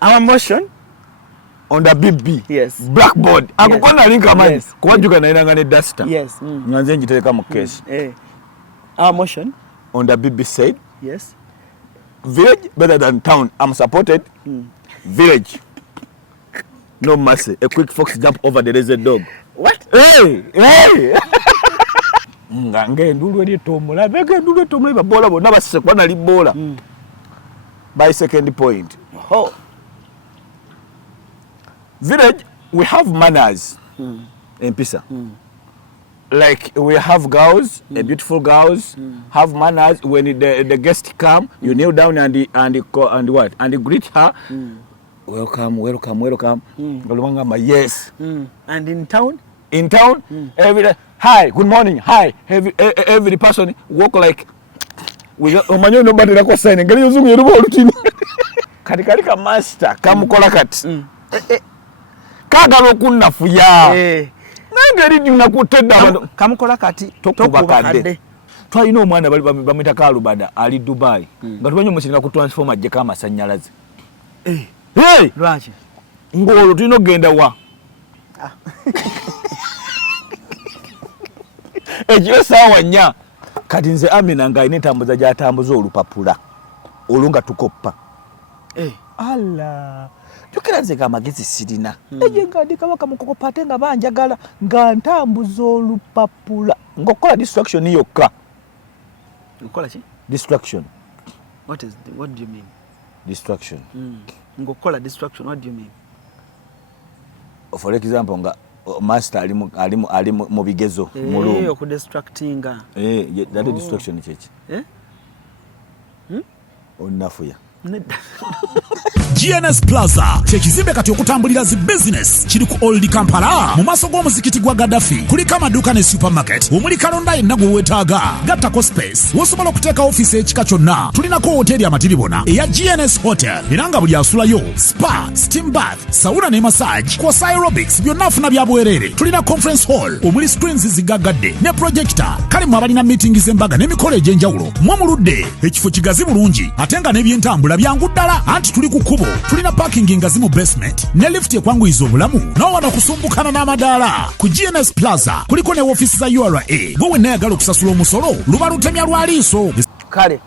Our motion on the BB. Yes. Blackboard. Ako kona linka mani. Yes. Kuwajuka na inanga ne duster. Yes. Nganze njitereka mu case. Our motion on the BB said. Yes. Village better than town. I'm supported. Village. No mercy. A quick fox jump over the lazy dog. What? Hey! Ngange ndulu eri tomula. Bege ndulu tomula babola bonna basise kwana libola. By second point. Oh. Village, we have manners in Pisa. Like we have girls, beautiful girls, have manners. When the guest come, you kneel down and what? And greet her. Welcome. Yes. And in town? In town, every day, hi, good morning, hi. Every person walk like we omanyo nobody na sign. Ngali yuzungu yoruba olutini. Kati ka master kamukola kati. Kagalo kunnafuya. Nangeri dina kutedda abantu kamukola kati tokubakadde. Twalina omwana bali bamita Kalubada ali Dubai. Nga tumanyi omusirika ku transformer je kama sanyalaze. Hey! Lwaki? Ngolo tulina genda wa. Ejo sawa nya. Kati nze Amina nga ine tambuza ja tambuza olupapula. Olunga tukoppa. Allah. Tukira nze kamagezi sirina. Eje ngandika baka mukokopate nga banjagala nga ntambuza olupapula. Ngokola distraction yokka. Ngokola ki? Distraction. What do you mean? Distraction. Ngokola distraction, what do you mean? For example nga master ali mu bigezo mu room. Ku distractinga. That distraction chechi. Onafuya. GNS Plaza kyekizimbe kati okutambulira zi business kiri ku Old Kampala mu maaso g'omuzikiti gwa Gaddafi kuliko amaduuka ne supermarket omuli kalonda yenna gwe weetaaga gattako space wosobola okuteeka ofiisi ekika kyonna tulinako hoteri amatiribona eya GNS Hotel era nga buli asulayo spa steam bath sauna ne massage kwosa aerobics byonna afuna bya bwerere tulina conference hall omuli screens zigaggadde ne projector kale mu abalina meeting z'embaga n'emikolo egy'enjawulo mwamuludde ekifo kigazi bulungi ate nga n'ebyentambula byangu ddala anti tuli ku kkubo tulina parking ngazi mu basement ne lift ekwanguyiza obulamu n'owano kusumbukana n'amadaala ku GNS Plaza kuliko ne ofiisi za URA gwe wenna yagala okusasula omusolo luba lutemya lwa liiso kale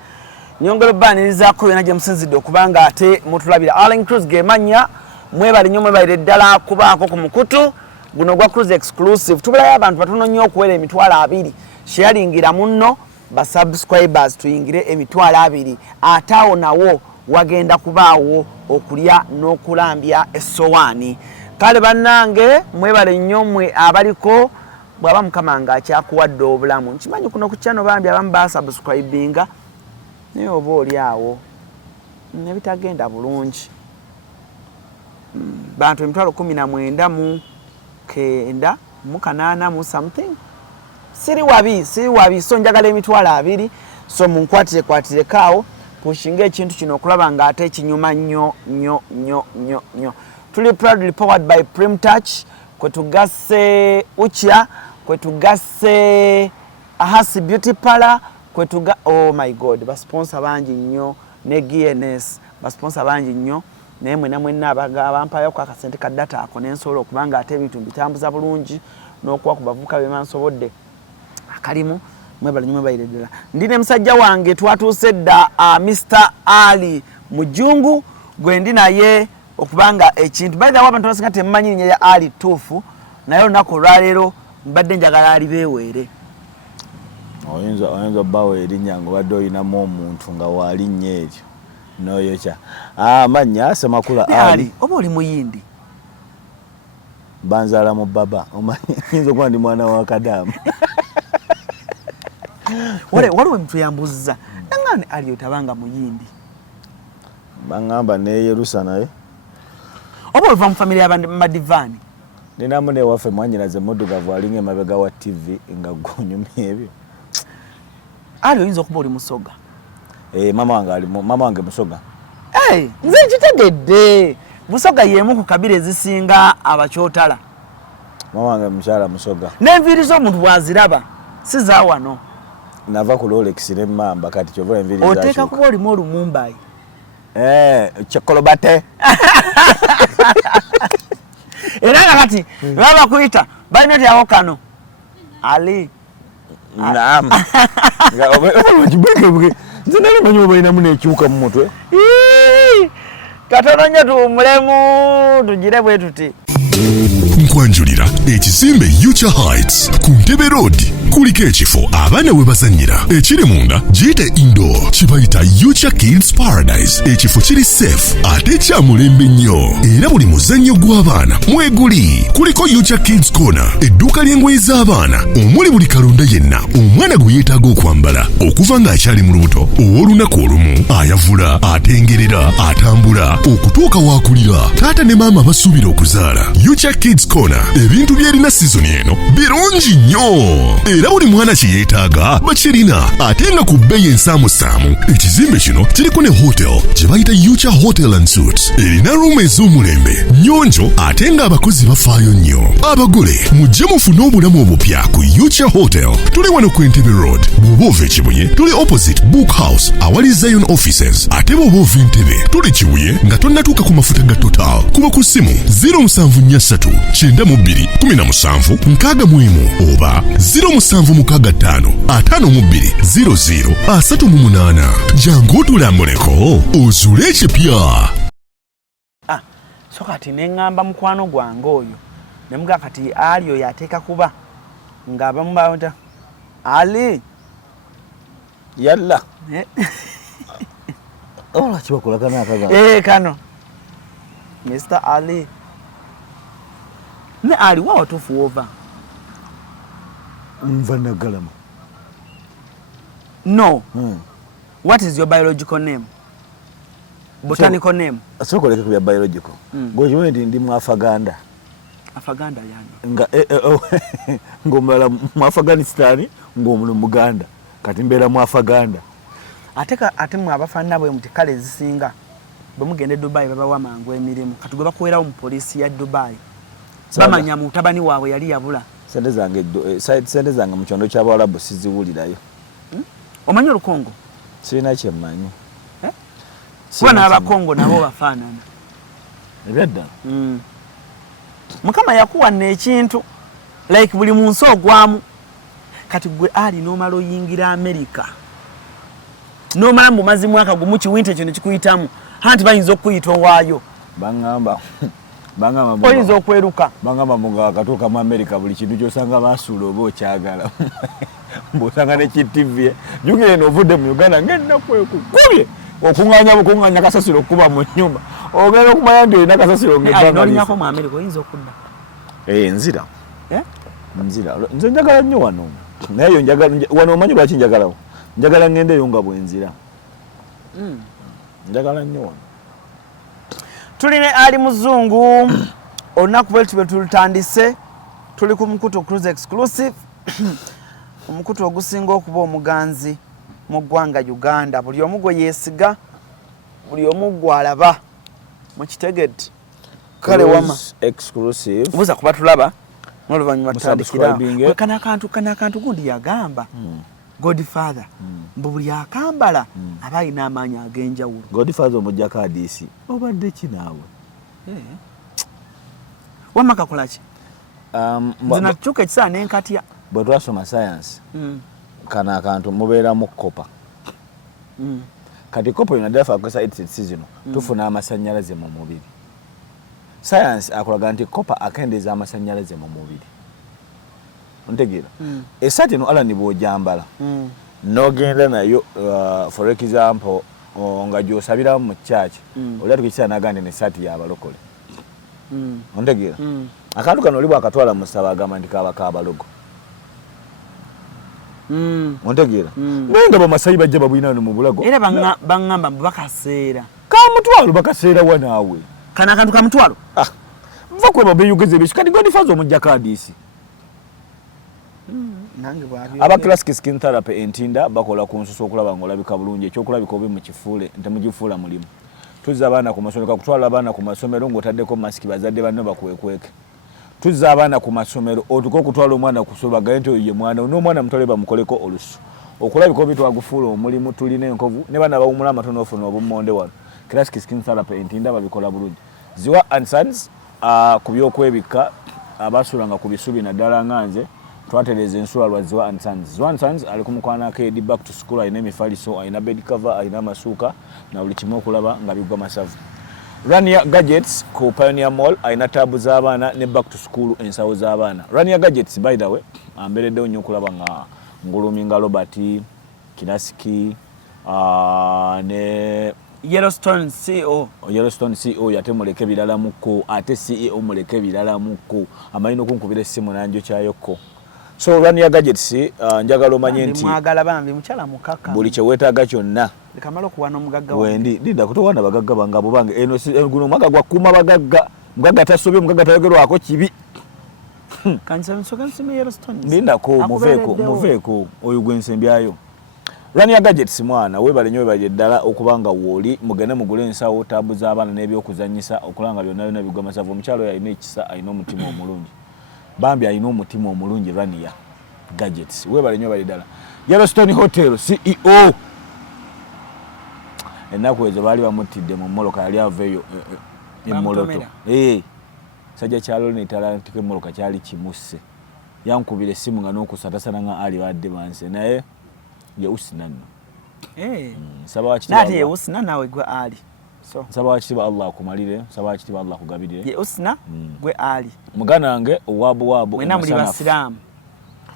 nyongero banirizaako byonna gye musinzidde okubanga ate mutulabira Allen Cruise gemanya mwebali nnyo mwebalire ddala kubaako ku mukutu guno gwa Cruise exclusive tubulayo abantu batono nnyo okuwera emitwalo 2 sharingira munno ba subscribers tuyingire emitwalo 2 ataawo nawo wagenda kubaawo okulya n'okulambya essowaani kale bannange mwebale nnyo mmwe abaliko bw'aba mukama nga akyakuwadde obulamu nkimanyi kuno ku channel bambi abamu basubscribinga naye oba oli awo nebitagenda bulungi bantu emitwalo 19 mu 9 mu 8 mu something siri wabi so njagala emitwalo 2 so munkwatire kaawo pushinga ekintu kino okulaba nga ate kinyuma nnyo. Tuli proudly powered by Prim Touch kwetugase Uchya kwetugase Ahasi Beauty Parlor oh my god basponsor bangi nnyo ne GNS basponsor bangi nnyo naye mwenna abampayo kwa kasente ka data ako n'ensobola okubanga ate ebintu bitambuza bulungi n'okuwa ku bavubuka bemansobodde akalimu mwebali bayireddala ndine musajja wange twatuuse dda Mr. Ali Mujungu gwe ndi naye okubanga ekintu bali dawa abantu basinga temumanyi linnya ya Ali tuufu naye olunaku olwaleero mbadde njagala ali beeweere oyinza bawe erinnya ng'obadde olinamu omuntu nga walinnya eryo noyokya amannya Semakula Ali oba oli muyindi banzaala mu baba oyinza okuba ndi mwana wa Kadamu waliwo muntu yambuzza nangane Ali otabanga muyindi bangamba ne Yerusa naye oba ova mu family y'abadivaani ninamu ne waffe mwanyinaze muddugavu alinga emabega wa TV nga gonyumya ebyo Ali oyinza okuba oli musoga mama wange musoga nze nkitegedde musoga y'emu ku kabira ezisinga abakyotala mama wange mukyala musoga n'enviiri z'omuntu bw'aziraba si za wano nava ku Rolex ne mamba kati kyova enviiri oteeka kuba olimu Olumumbayi Chekolobate. Era kati baba kuita balina tyawo kano Ali Naam. Ngabwe zinali manyo bayina mune ekyuka mu mutwe. Katono nnyo tuwummulemu tugire bwe tuti. Nkwanjulira ekizimbe Future Heights ku Ntebe Road kuliko ekifo abaana we bazannyira ekiri munda giyite indoor kibayita Future Kids Paradise. Ekifo kiri safe ate kya mulembe nnyo era buli muzannyo gw'abaana mweguli. Kuliko Future Kids Corner edduuka ly'engoye z'abaana omuli buli kalonda yenna omwana gwe yeetaaga okwambala okuva ng'akyali mu lubuto ow'olunaku olumu ayavula atengerera atambula okutuuka waakulira taata ne maama basuubira okuzaala. Future Kids Corner ebintu by'erina sizoni eno birungi nnyo era buli mwana kye yeetaaga bakirina ate nga ku bbeeyi ensaamusaamu. Ekizimbe kino kiriko ne hotel gye bayita Future Hotel and Suites erina ruumu ez'omulembe nnyonjo ate ng'abakozi bafaayo nnyo. Abagole mujje mufune obulamu obupya ku Future Hotel. Tuli wano ku Entebbe Road. Bw'oba ova Kibuye tuli opposite Book House awali Zion Offices. Ate bw'oba ova Entebbe tuli Kibuye nga tonnatuuka ku mafuta ga Total. Kuba ku ssimu 0743 92 17 61 oba 0765 52 00 38. Jangu otulambuleko ozuule ekipya. So kati neŋŋamba mukwano gwange oyo ne muga kati Ali oyo ateeka kuba ng'abamu bawonta Ali Yalla. Ola kibakola kana akaga. Kano Mr. Ali ne Ali wa watufu over. Mvana galama. No. What is your biological name? Botanical name? Asoko leke ku biological. Gojo ndi Mwafaganda. Afaganda yani. Nga ngomala mu Afghanistan ngomulu Muganda. Kati mbera mu Afaganda. Ate mu abafanna bwe muti kale zisinga. Bamugende Dubai baba wa mangu emirimu. Kati gwe bakwera mu police ya Dubai. Bamanya mutabani waabwe yali yabula. Sente zange mu kyondo ky'Abawarabu siziwulirayo. Omanyi Olukongo? Sirina kye mmanyi. Bwana abakongo nabo bafaanana. Ebyadda. Mukama yakuwa ekintu like buli munsi ogwamu. Kati gwe Ali n'omala oyingira America. N'omala mu mazi mwaka gumu kiwinte kino kikuyitamu. Hanti bayinza okuyita waayo. Bangamba oyinza okweruka. Bangamba munga akatuuka mu America buli kintu kyosanga basuula oba okyagala. Mbosanga ne TV. Jungire n'ovudde mu Uganda ngenda kwekukubye. Okunganya kasasiro okuba mu nyumba. Ogenda okumanya nti olina kasasiro ng'ebbanga. N'olinyako mu America oyinza okudda. Nzira. Nzira. Nze njagala nnyo wano. Naye yo njagala wano omanyi lwaki njagalawo. Njagala ngendeyo nga bwenzira. Njagala nnyo wano. Tuline Ali Muzungu olunaku bwe tube tulutandise tuli ku Mukutu Cruise Exclusive omukutu ogusinga okuba omuganzi mu ggwanga Uganda buli omu gwe yeesiga buli omu gwalaba mu kitegedde kale wama exclusive buza kuba tulaba n'oluvannyuma tutandikira kana akantu gundi yagamba Godfather mbuli akambala abayina amaanyi ag'enjawulo. Godfather omujjako adiisi obadde ki naawe? Wamma kakola ki? Nze natuuka ekisaa n'enkatya. Bwe twasoma science kana akantu mubeeramu kopa. Kati kopa yonna dafa akozesa season tufuna amasannyalaze mu mubiri. Science akulaga nti kopa akendeeza amasannyalaze mu mubiri. Ontegeera. Esaati eno ala nibo ojambala. N'ogenda nayo for example nga gyosabira mu church. Oli atukisa nagande ne saati y'abalokole. Ontegeera. Akantu kano oli bwakatwala mu ssaba agamba nti kaaba kabalogo. Ontegeera. Naye nga bamasayi bajja babwina no mu bulago. Era bangamba bakaseera. Kamutwalo bakaseera wa naawe. Kana akantu kamutwalo? Nva kweba beyugeze ebisu kati Godfather omujjako adiisi. Aba classic skin therapy entinda bakola ku nsusu okulaba ng'olabika bulungi ekyokulabika obi mu kifuule ntemugifuula mulimu. Tuzza abaana ku masomero kakutwala abaana ku masomero ng'otaddeko masiki bazadde banno bakwekweke. Tuzza abaana ku masomero otuko okutwala omwana ku ssomero bagaye nti oyo ye mwana n'omwana mutole bamukoleko olusu. Okulabika obi twagufuula omulimu tulina enkovu ne baana bawumula amatono ofuna obummonde wano. classic skin therapy entindaba bikola bulungi. Ziwa and Sons ku byokwebika abasulanga ku bisubi naddala nganze twatereza ensula lwa Ziwa and Sons. Ziwa and Sons ali ku mukwana ke di back to school ayina emifaliso ayina bed cover ayina amasuuka na buli kimu okulaba nga bigwa masavu. Rania Gadgets ku Pioneer Mall ayina tabu z'abaana ne back to school ensawo z'abaana. Rania Gadgets by the way ambereddewo nnyo okulaba nga Nguluminga Robert Kinasiki ne Yellowstone CEO yate muleke bilala muko ate CEO muleke bilala muko amalino kunkubira essimu nanjo kyayoko. So Rania Gadgets njagala omanye nti mwagala bambi mukyala mukaka buli kye weetaaga kyonna kamalo kuwana omugagga wendi dinda kutowana bagagga bangabo bange eno guno mwaga gwa kuma bagagga mugagga tasobye mugagga tayogerwako kibi kanisa nsoka nsime Yellowstone dinda ko muveeko oyo gwensembyayo. Rania Gadgets mwana webale nyo baje ddala okubanga woli mugende mugule ensawo tabu z'abaana n'ebyokuzanyisa okulanga byonna bigwa masavu. Omukyalo yalina ekisa alina omutima omulungi bambi alina omutima omulungi. Rania Gadgets webale nyo baje ddala. Yellowstone Hotel CEO ennaku ezo baali bamutidde mu mmoloka yali aveeyo emmoloto sajja kyalo netalantike emmoloka kyali kimusse yankubira essimu nga n'okusatasana nga ali badde banse naye ye usina nno saba wakitiba nati ye usina nawe gwe ali so saba wakitiba Allah akumalire saba wakitiba Allah akugabirire ye usina gwe ali muganange owabuwabu wena muli basiramu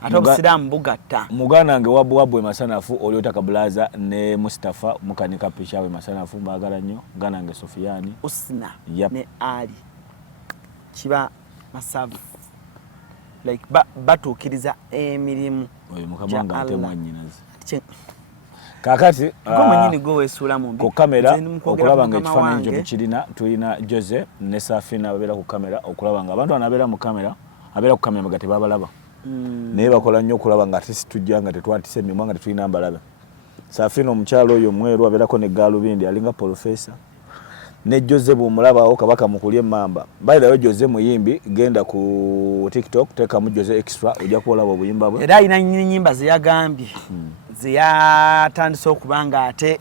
ate obusiramu bugatta muganange wabuwabu emasanafu oliota kabulaza ne Mustafa mukanika pishawe masanafu mbagala nnyo ganange Sofiani usina ne ali kiba masavu like batukiriza emirimu oyo mukamanga ate mwanyinazi kakati mwenyini gwe weesula mu ku kamera okulaba nga ekifaananyi kyo tukirina tulina Jose ne Safina babeera ku kamera okulaba nga abantu anabeera mu kamera abeera ku kamera nga tebabalaba naye bakola nnyo okulaba nga ate situjja nga tetwatise emimwa nga tetulina mbalabe. Safina omukyalo oyo mweru abeerako ne gaalubindi alinga profesa ne Jose bw'omulabawo kabaka mukulya emmamba. By the way Jose muyimbi genda ku TikTok teekamu Jose extra ojja kuolaba obuyimba bwe era alina nnyimba ze yagambye ze yatandise okubanga ate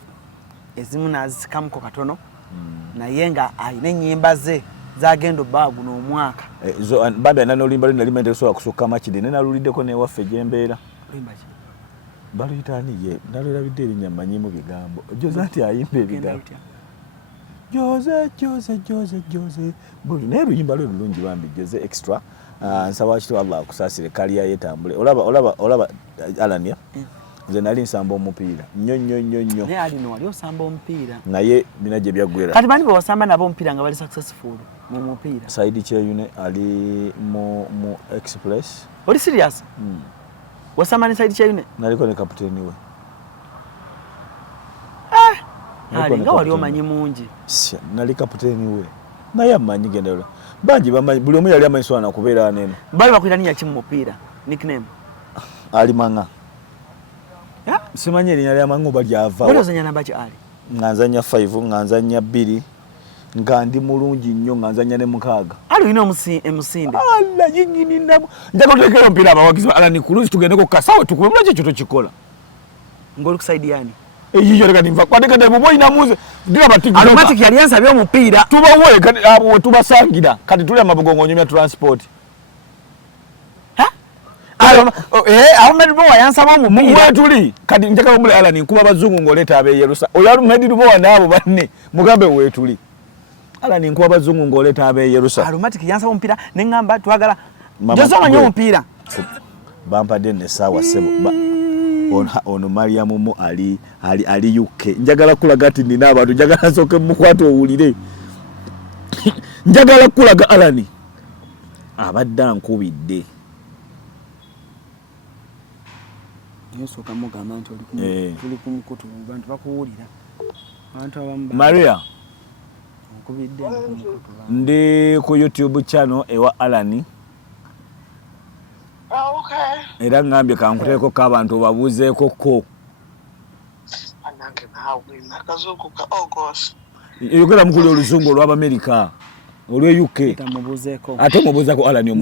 ezimu nazisikamuko katono naye nga alina ennyimba ze zagenda obbaa guno omwaka bambi alina n'oluyimba lwe nali mente lusobola kusukka makide ne naluliddeko n'ewaffe gyembeera baluyitaani ye nalwerabidde erinnya mmanyimu bigambo Jose nti ayimba ebigambo Jose buli naye luyimba lwe lulungi bambi Jose extra. Nsaba kitwa Allah akusaasire kaliya yetambule olaba Alania nze nali nsamba omupiira nnyo naye alino wali osamba omupiira naye bina gye byaggwera kati bani bwosamba nabo omupiira nga bali successful mu mupiira. Saidi Kyeyune ali mu Express. Oli serious? Wasamba ne Saidi Kyeyune? Naliko ne kapiteni we. Ali nga wali omanyi mungi. Nali kapiteni we. Naye amanyi gendero. Banji bamanyi buli omu yali amanyi swana kubeera neno. Bali bakwira ninya kimu mupiira. Nickname. Ali Manga. Ya? Simanyi erinnya lya Manga bali ava. Bali ozanya namba ki Ali? Nganzanya 5, nganzanya 2. Nga ndi mulungi nnyo nganzanya ne 6. Ali ino emusinde. Alla yingini nabo. Njako tekero mpira abawagizi ala ni kuluzi tugende ko kasawe tukubula kye kyo kikola. Ngoli kusaidiani. Eyiyo reka nimva kwandika de bobo inamuze ndira batiki automatic yali yansabye omupiira tubawe kati abo tubasangira kati tuli amabugongo nyumya transport ha Ahmed Bowa yansaba omupiira tuli kati njaka omule ala ninkuba bazungu ngoleta abe Yerusa oyo Ahmed Bowa nabo banne mugambe we tuli ala ninkuba bazungu ngoleta abe Yerusa automatic yansaba omupiira nengamba twagala Jose manyo omupiira bampa denne sawa sebo ono Mariam mu ali UK njagala kulaga ati nina abantu njagala soke mukwato owulire njagala kulaga Alani abadda nkubidde Yesu kamugamba nti tuli kumukutu abantu bakuwulira abantu abamu Maria nkubidde ndi ku YouTube channel ewa Alani. Okay. Era ngambye kankuteeko k'abantu babuuzeeko ko. Anange nawe nakazuku ka August. Yogera mukuli oluzungu olw'Amerika olwe UK. Tamubuuzeeko. Ate mubuuza Alani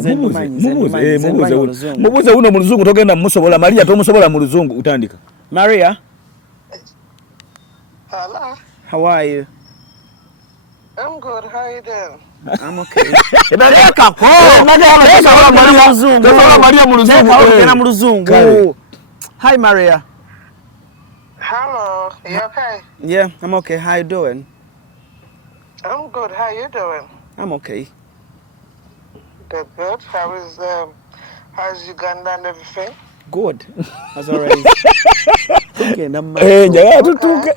mubuuze uno mu luzungu togenda musobola Maria tomusobola mu luzungu utandika. Maria. Hello. How are you? I'm good. How you doing? I'm okay. Naleka ko. Maria muluzungu. Hi Maria. Hello. You okay? Yeah, I'm okay. How you doing? I'm good. How you doing? I'm okay. Good. How's Uganda and everything? Good. As always.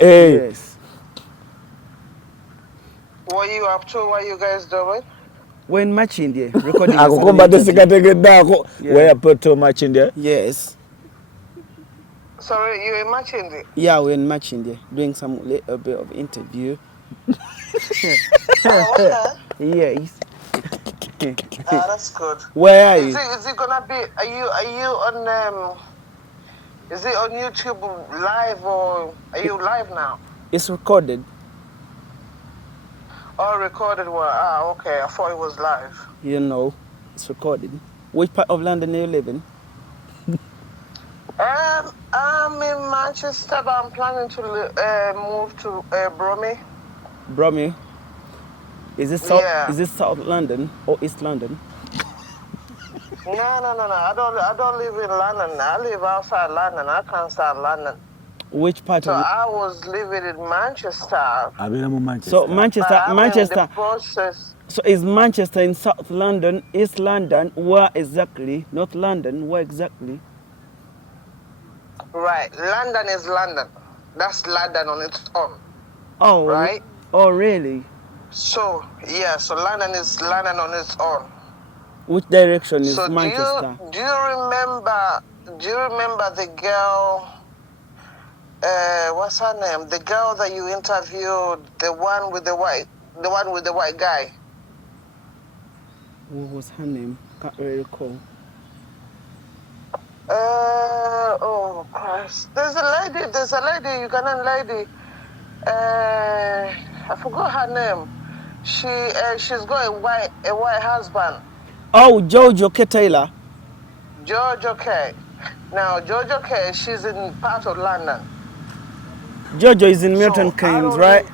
Yes. What are you up to? What are you guys doing? We're in Machinde recording. Where Poto Machinde? Yes. Sorry, you're in Machinde? Yeah, we're in Machinde doing some little bit of interview. Oh, okay. Yes. That's good. Where are you? Is it gonna be? Are you on Is it on YouTube live or are you live now? It's recorded. Oh, recorded one. Okay. I thought it was live. You know, it's recorded. Which part of London do you live in? I'm in Manchester, but I'm planning to move to Bromley. Bromley. Is it South? Yeah. Is it South London or East London? No. I don't live in London. I live outside London. I can't stand London. Which part So of? I was living in Manchester. So Manchester. In the process. So is Manchester in South London, East London? Where exactly? North London? Where exactly? Right. London is London. That's London on its own. Oh. Right. Oh, really? So yeah. So London is London on its own. Which direction is So Manchester? Do you remember the girl? What's her name? The girl that you interviewed, the one with the white guy. What was her name? Can't really recall. Oh Christ! There's a lady, Ugandan lady. I forgot her name. She's got a white husband. Oh, Jojo K. Taylor. Jojo K. Now Jojo K. She's in part of London. Jojo is in Milton Keynes, right?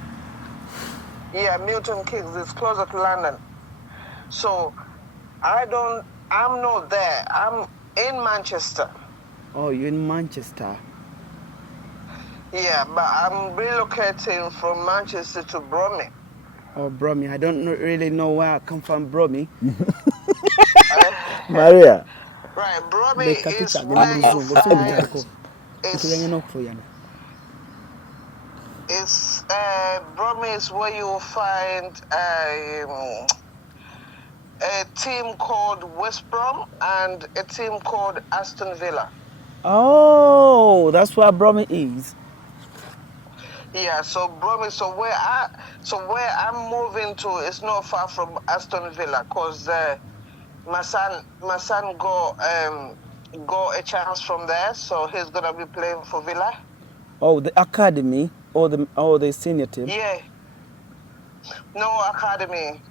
Yeah, Milton Keynes is closer to London. So I'm not there. I'm in Manchester. Oh, you're in Manchester. Yeah, but I'm relocating from Manchester to Bromley. Oh, Bromley. I don't really know where I come from, Bromley. Maria. Right, Bromley is where you find Bromley is where you will find a team called West Brom and a team called Aston Villa. Oh, that's where Bromley is. Yeah, so Bromley, so where I'm moving to is not far from Aston Villa, cause my son got a chance from there, so he's gonna be playing for Villa. Oh, the academy or the senior team? Yeah. No academy.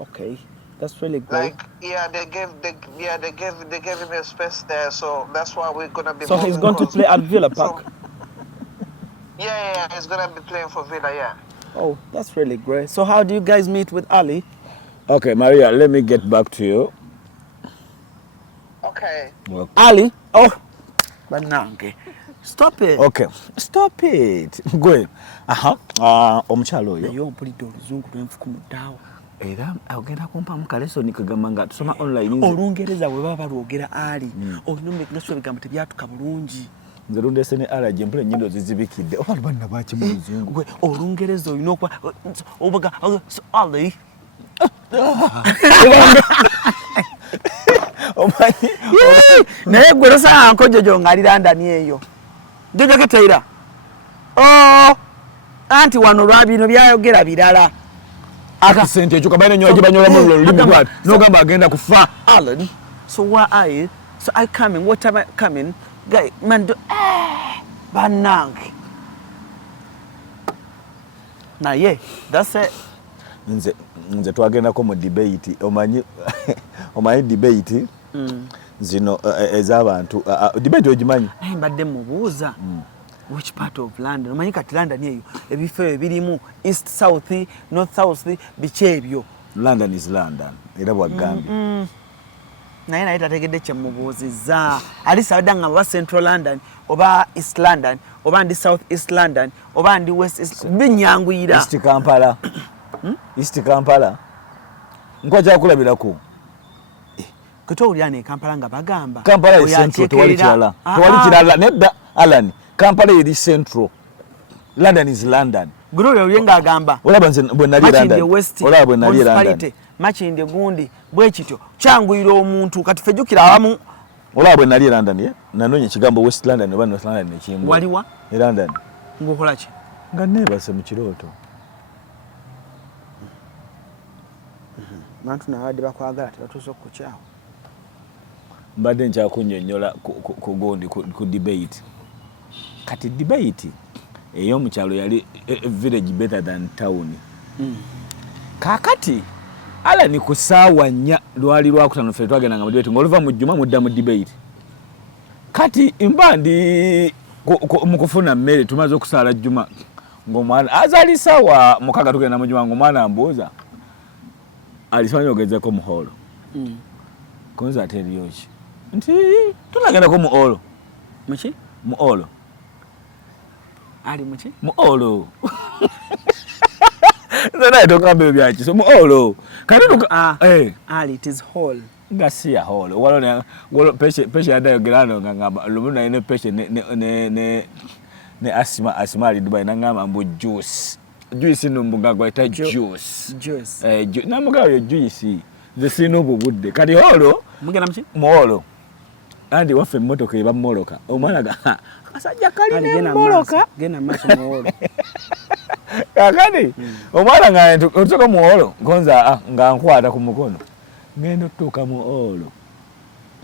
Okay, that's really good. Like they gave him a space there, so that's why we're gonna be. So he's going to play at Villa Park. Yeah, he's gonna be playing for Villa. Yeah. Oh, that's really great. So how do you guys meet with Ali? Okay, Maria, let me get back to you. Okay. Ali? Oh, but now, okay. Stop it. Okay, stop it. Go. Omukyalo oyo. Nayo mpulidde oluzungu lwenfuku mu ddaawa. Era agenda kumpa mukaleso nikagamba nga tusoma online. Olungereza bwe baba balwogera Ali. Olumbe kunaso bigambo tebyatuka bulungi. Nze lundese ne alaje mpule nnyindo zizibikidde. Oba banna baki mu luzungu. Gwe olungereza olina okuba obaga Ali. Naye gwe tosanga nkojojo ng'ali London eyo. Jojo K. Taylor. Oh, anti wano lwa bino byayogera birala. Akasente ekyo kabaine nnyo agibanyola mu lulimi lwati. N'ogamba agenda kufa. Alan, so where are you? So I coming. What time I coming? Guy, man, banange. Now, yeah, that's it. Nze twagendako mu debate omanyi debate zino ez'abantu debate ogimanyi mbadde mubuuza Which part of London? Omanyi kati London eyo ebifo ebirimu east south north south biki ebyo. London is London. Era bwagambye. Naye tategedde kyemubuuzizza. Ali sabadde nga baba Central London oba East London oba ndi South East London oba ndi West East binyanguyira. East Kampala. East Kampala. Nkwaja kulabirako. Kutowulira ne Kampala nga bagamba. Kampala is Central tewali kirala. Tewali kirala nedda Alan. Kampala is Central. London is London. Gloria uyenga agamba. Olaba nze bwe nali London. Olaba bwe nali London. Machinde gundi bwe kityo kyanguyira omuntu kati fejukira awamu. Olaba bwe nali London ye nanonye kigambo West London oba North London ekimbo. Waliwa? London. Ngokola ki? Nga nebase mu kirooto. Bantu nabadde bakwagala tebatuuse okukyawo. Mbadde nkyakunnyonnyola ku gundi ku debate. Kati debate ey'omukyalo yali village better than town. Kakati ala ni ku ssaawa 4 lwali lwakutano ffe twagendanga mu debate ng'oluva mu jjuma mudda mu debate. Kati mba ndi mu kufuna mmere tumaze okusaala jjuma ng'omwana azaali ssaawa 6 tugenda mu jjuma ng'omwana ambuuza alisomanyi ogezeko mu holo. Konza ate eriyo ki nti tunagendako mu olo. Muki? Mu olo. Ali muki? Mu olo. Zana tokambe byaki so mu olo. Kati Ali it is hall. Ngasi ya holo. Walo peshe adayo gerano ngamba lumuna ine peshe ne asima ali Dubai nangamba mbu juice. Juice numbuga gwaita juice. Juice. Namuga yo juice. The sino bubudde. Kati holo mugena muki? Mu olo. Andi waffe emmotoka eba mmoloka omwana ga kasajja kalina mmoloka gena maso muwolo. Kakati omwana nga otuka mu olo gonza nga nkwata ku mukono ngendo tuka mu olo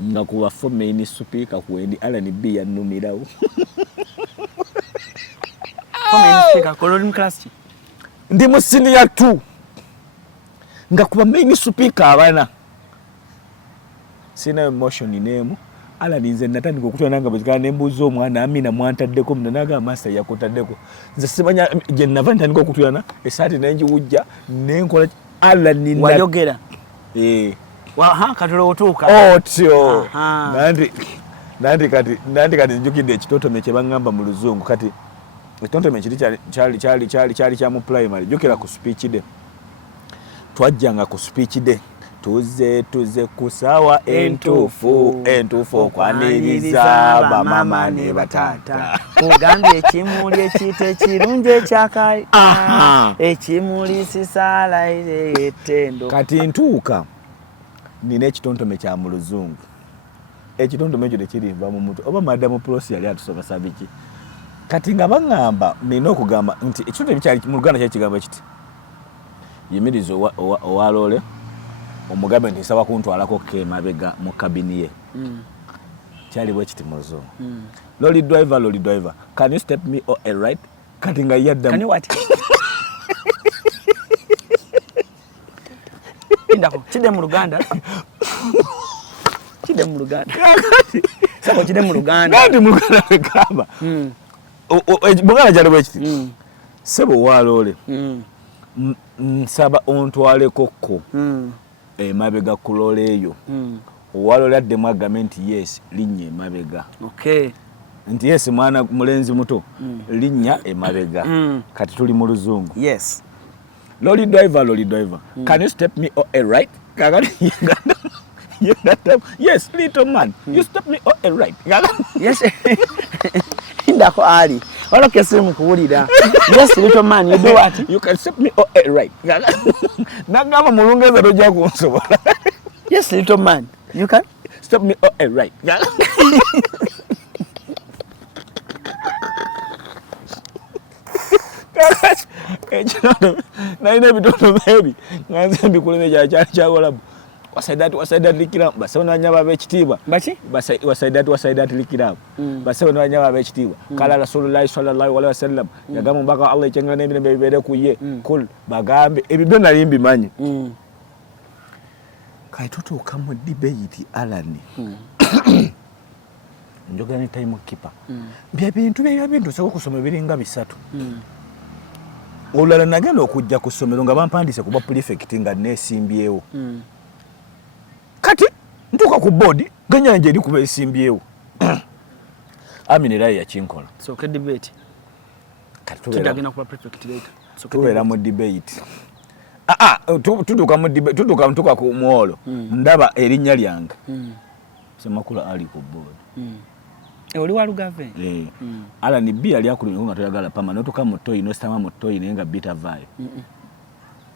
nga kuba fo main speaker kwendi Alan B yanumirawo. Main speaker koloni class ki? Ndi mu senior 2 nga kuba main speaker abana sina emotion name Alan nze natandika okutwa nanga bwekana nembuzo omwana Amina mwantaddeko mnanaga master yakutaddeko nze simanya je nava ntandika okutuyana esaati nenji wujja nenkola Alan wayogera katolo otuuka otyo nandi kati njukidde ekitontome kye bangamba mu luzungu kati ekitontome kiri kyali kya mu primary jukira ku speech day twajjanga ku speech day tuze kusawa entufu okwaniriza bamama ne batata kugambye ekimuli ekite kirungi ekyakali ekimuli sisala etendo. Kati ntuuka nina ekitontome kya mu luzungu ekitontome ekyo tekirimba mu mutu oba madamu Prosi yali atusomesa biki kati nga baŋŋamba nina okugamba nti ekitontome kyali mu Luganda kyali kigambo kiti yimiriza owaloole omugambe nti nsaba kuntwalako kemabega mu kabini ye kyali bwe kiti mu luzungu. Lorry driver can you step me or a right kati nga yadda can you what indako kide mu Luganda sabo kide mu Luganda ngandi mu Luganda bekamba Buganda kyali bwe kiti sebo waloole nsaba ontwalekoko emabega kulola eyo owaloole addemu agamba nti yes linnya emabega nti yes mwana mulenzi muto linnya emabega kati tuli mu luzungu. Yes. Lorry driver can you step me or a right yes little man you step me or a right yes indako ali wala kesi mkuwulira yes little man you do what you can step me or a right nagamba mu Lungereza tojja kunsobola yes little man you can step me or a right naina ebitono bebi nganze mbikulemye kyawalabu wasaidat likiramu basawo nabanyaba ab'ekitiibwa wasaidat likiramu basawo nabanyaba ab'ekitiibwa kala rasulullahi sallallahu alaihi wasallam yagamba mbaka Allah ekyengera n'emirembe bibeere ku ye kul bagambe ebyo byo nali mbimanyi kati tutuuka mu debate Alan njogera ne time keeper bya bintu bya bintu sako kusoma biringa bisatu olala nagenda okujja ku ssomero nga bampandise kuba prefect nga neesimbyewo kati ntuuka ku board ganyanja eri kuba esimbyewo aminerayo yakinkola soke debate kati tubeera mu debate tutuuka ntuuka ku mwolo ndaba erinnya lyange Semakula ali ku board oli walugave Alan B yali akulunga nga toyagala pama notuka mutoyi no stama mutoyi nenga bita vayo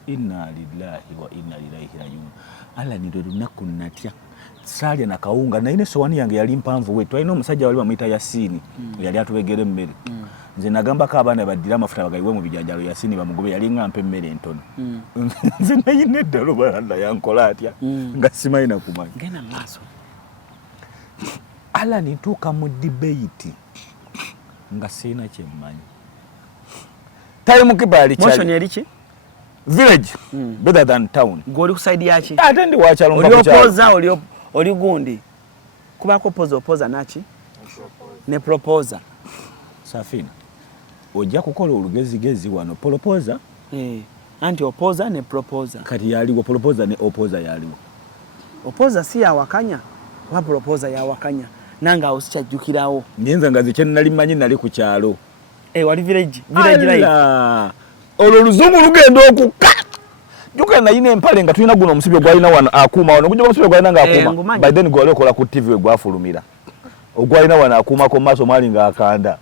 inna lillahi wa inna ilaihi rajiun Alan ndo lunaku natya salya na kaunga na ine sowani yange yali mpanvu wetu ayino omusajja wali bamuyita Yasini yali atubegere mmere nze nagamba ka abaana badira amafuta bagayiwe mu bijanjalo Yasini bamugube yali ngampe mmere entono nze nayine eddalo balanda yankola atya nga simayina kumanya gena maso Alan ntuuka mu debate nga sina kyemmanyi time keeper yali motion yali ki village better than town goli ku side yaki ate ndi wakyalo oli opoza oli gundi kubako opoza naki ne proposer Safina ojja kukola olugezigezi wano proposer anti opoza ne proposer kati yaliwo proposer ne opoza yaliwo opoza si yawakanya wa proposer yawakanya nanga osikyajjukirawo nyenza nga zikye nali manyi nali ku kyalo wali village life olwo luzungu lugenda okukka juka nayina empale nga tulina guno omusibe gwalina wano akuuma wano gujja omusibe gwalina nga akuuma by then gwali okola ku TV gwafulumira ogwalina wano akuumako mu maaso mwali nga akanda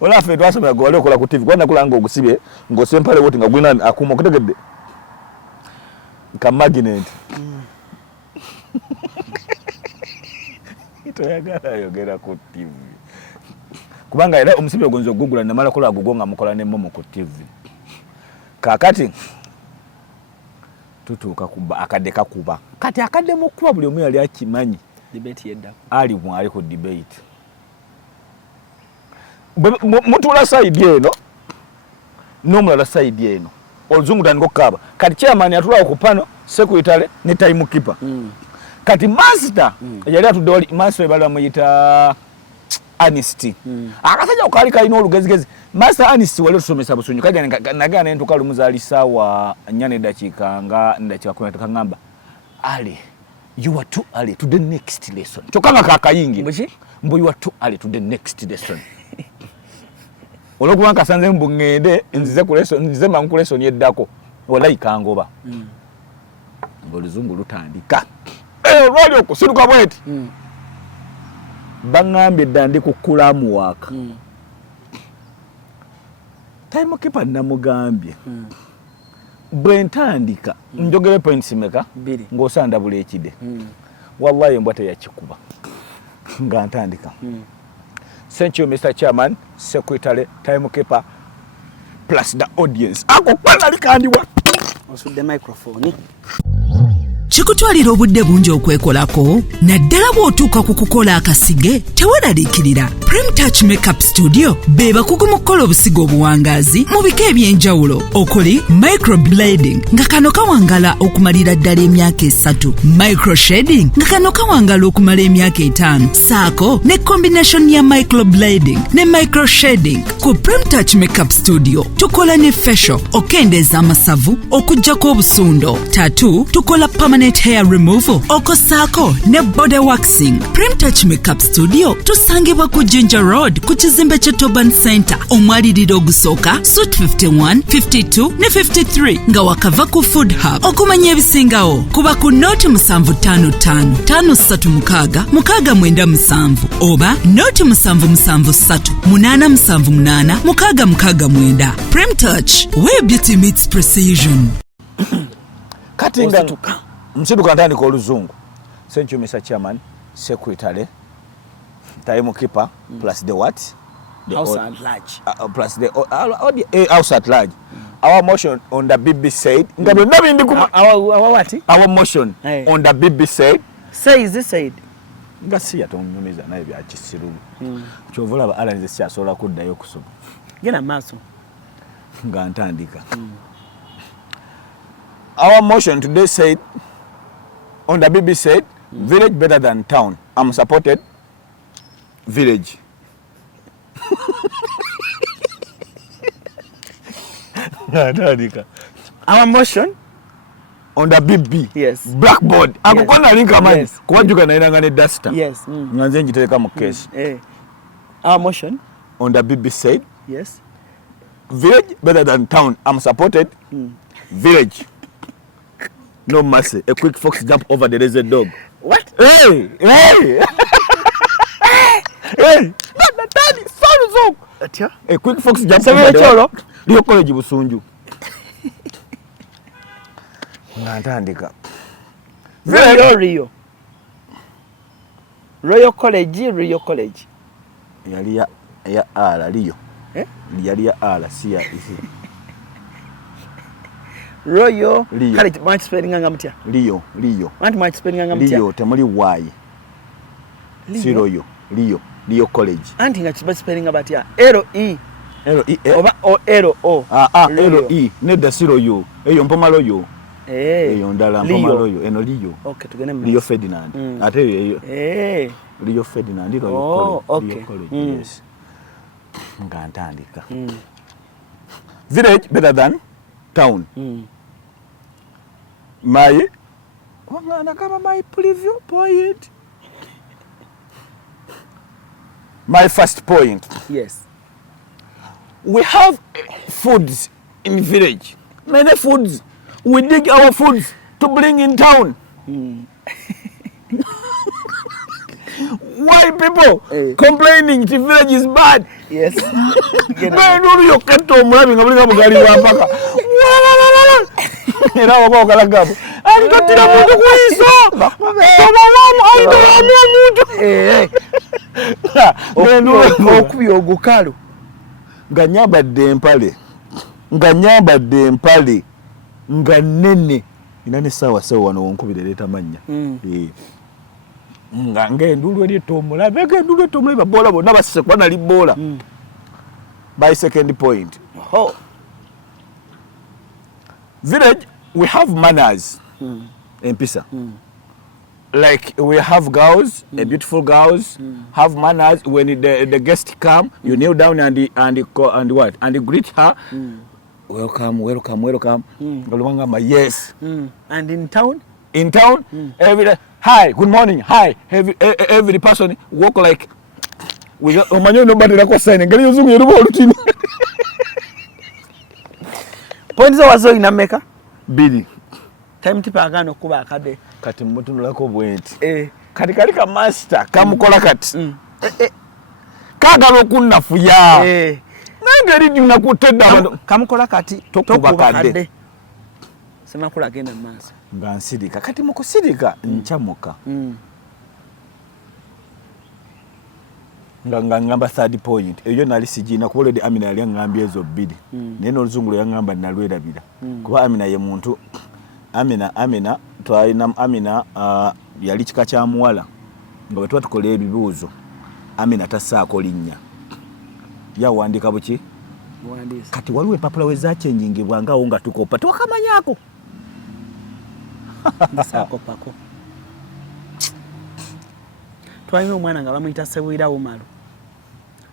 olafe twasomera gwali okola ku TV gwalina kulanga ogusibe ng'osempale woti nga gulina akuuma okutegedde ka magnet toyagala yogera ku TV kubanga era omusibe ogonzo ogugula namala kola gugonga mukola nemmomo ku TV kakati tutuuka kuba akadde kakuba kati akadde mu kuba buli omu yali akimanyi debate yedda ali mwali ku debate mutula side eno n'omulala side eno oluzungu tandika okukaba kati chairman yatulawo ku pano secretary ne time keeper kati master yali atudde wali master bali bamuyita Anisty akasajja okali kalina olugezigezi master Anisty wali tusomesa busunyu nagana entuka lumuzalisa wa 4 dakiika nga ndakiika 10 tukangamba Ali you are too early to the next lesson tokanga kakayingi mbo you are too early to the next lesson olwokuba nkasanze mbu ngende nzize ku lesson nzize mangu lesson yeddako olayika ngoba oluzungu lutandika lwali okusiruka bweti bangambye dandi kukulamu waka time keeper namugambye bwe ntandika njogere points meka ng'osanda buli ekide wallahi embwa teyakikuba nga ntandika thank you Mr. Chairman, Secretary, time keeper plus the audience ako kwana likandiwa osudde microphone Chikutwalira obudde bungi okwekolako naddala bw'otuuka ku kukola akasige teweraliikirira Prem Touch Makeup Studio be bakugu mu kukola obusigo obuwangaazi mu bika eby'enjawulo okuli microblading nga kano kawangala okumalira ddala emyaka 3 microshading nga kano kawangala okumala emyaka 5 saako ne combination ya microblading ne microshading ku Prem Touch Makeup Studio tukola ne facial okendeeza amasavu okuggyako obusundo tattoo tukola permanent hair removal okosaako ne body waxing. Prem Touch Makeup Studio tusangibwa ku Ginger Road ku kizimbe kye Toban Center omwaliriro ogusooka suite 51, 52 ne 53 nga wakava ku Food Hub. Okumanya ebisingawo kuba ku noti 755 536 697 oba noti 773 878 669. Prem Touch, where beauty meets precision. Kati nga msiduka ntandika oluzungu thank you Mr. Chairman, Secretary, time keeper plus the what the house at large plus the house at large. Our motion on the BB said ngabe nabi ndi kuma our what our motion on the BB said said ngasi yatonyumiza naye bya kisiru kyovula ba alanze syasola kuddayo kusoma gena maso nga ntandika Our motion today said, on the BB said, village better than town. I'm supported. Village. Our motion On the BB. Yes. Blackboard. Yes. Akukona linka mani. Yes. Kuwajuka na inanga ne duster. Yes. Nganze njitereka mu case. Our motion. On the BB said, Yes. village better than town. I'm supported. Village. No mercy. A quick fox jump over the lazy dog. What? Hey! Hey! Hey! Natani, sorry. Atya? A quick fox jump Sabe over the cholo? Rio college Busunju. Natandika. Rio. Royal College. Yali ya ala Rio. Yali ya ala siya isi. Royal Rio. College match spelling nga mutya. Rio. Want match spelling nga mutya. Rio temuli Y. Si Rio College. Anti nga chiba spelling nga batya. LE. Oba LO. LE. Nedda si Royo. Eyo mpomalo yo. Eyo ndala mpomalo yo. Eno Rio. Okay, tugene mu. Rio Ferdinand. Ate eyo. Rio Ferdinand Oh, okay. Rio College. Yes. Ngantandika. Village better than town. My preview point. My first point. Yes. We have foods in village. Many foods. We dig our foods to bring in town. Why people complaining the village is bad? Yes. Nuru yo keto mulabi ngabulinga bugali wapaka. Era wako kalagabu. Ali katira muntu kuiso. Baba wamu aido amua muntu. Okubi ogukalu. Nganyambadde empale. Nga nene. Inane sawa wano wonkubire leta manya. Nga ngendulu eri tomola begendulu tomola babola bonna basekwa nali bola. By second point. Village, we have manners. Empisa. Like we have girls, beautiful girls, have manners. When the guest come, you kneel down and what? And greet her. Welcome. Yes. And in town? In town, every day, hi, good morning, hi. Every person walk like omanyo nobody lako sign. Ngali yuzungu yerubo olutini. Point zo wazo inameka? Bidi. Time tipa agano kuba akade. Kati mmutundu lako bwenti. Kati ka master kamukola kati. Kagalo kunnafuya. Nangeri dinakutedda abantu. Kamukola kati tokuba kade. Sema kula genda maaso. Nga nsirika kati mukusirika nchamuka. Nga ngamba third point. Eyo nali sijina kuba oledi Amina yali ngambye ezo bbiri. Neno oluzungu lya ngamba nalwerabira. Kuba Amina ye muntu Amina twalina Amina yali kika kya muwala. Nga bwe tukola ebibuuzo. Amina tassaako linnya. Yawandika buki? Muwandiisi. Kati waliwo empapula we zakyengingibwa ngaawo nga tukopa twakamanyako. Ndisako pako. Twalina omwana nga bamuyita Sebwira Umaru.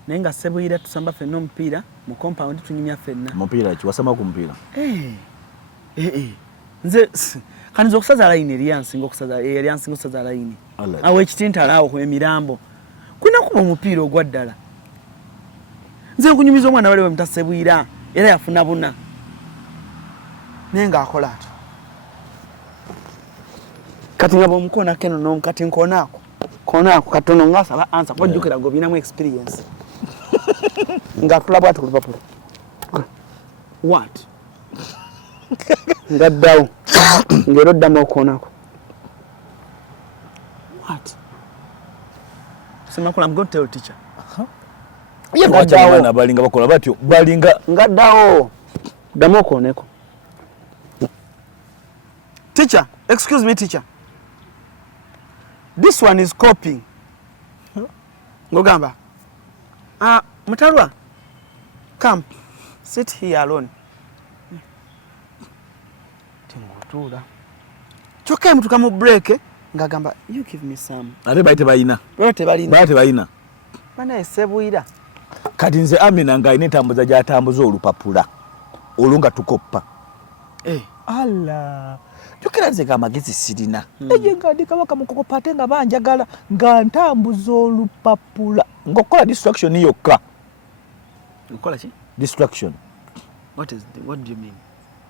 Naye nga Sebwira tusamba ffenna omupiira mu compound tunyumya ffenna. Mupiira ki wasamba ku mupiira? Nze kaniza okusaza layini eryansinga okusaza layini. Awo ekitintalawo ku emirambo. Kuna kuba omupiira ogwa ddala. Nze nkunyumiza omwana wali bamuyita Sebwira era yafuna buna. Naye nga akola atyo. Kati nga bomukona keno n'omukati nkonaako katono ngasaba ansa kwajjukira go binamu experience nga tula bwatu ku lupapula what ngaddawo ngero ddamu okonaako what semakula I'm going to tell teacher Abaana balinga bakola batyo balinga ngaddawo ddamu okoneeko teacher excuse me teacher. This one is copying. Ngogamba. Mutalwa. Come. Sit here alone. Tingotula. Choka mtu kama break ngagamba you give me some ate baite bayina bate balina bana esebuira kati nze Amina nga alina entambuza gy'atambuza olupapula olunga tukoppa ala jokera nze ng'amagezi sirina naye nga ndi kabaka mukokopa ate nga banjagala nga ntambuza olupapula ng'okola distraction yokka nkola ki distraction what do you mean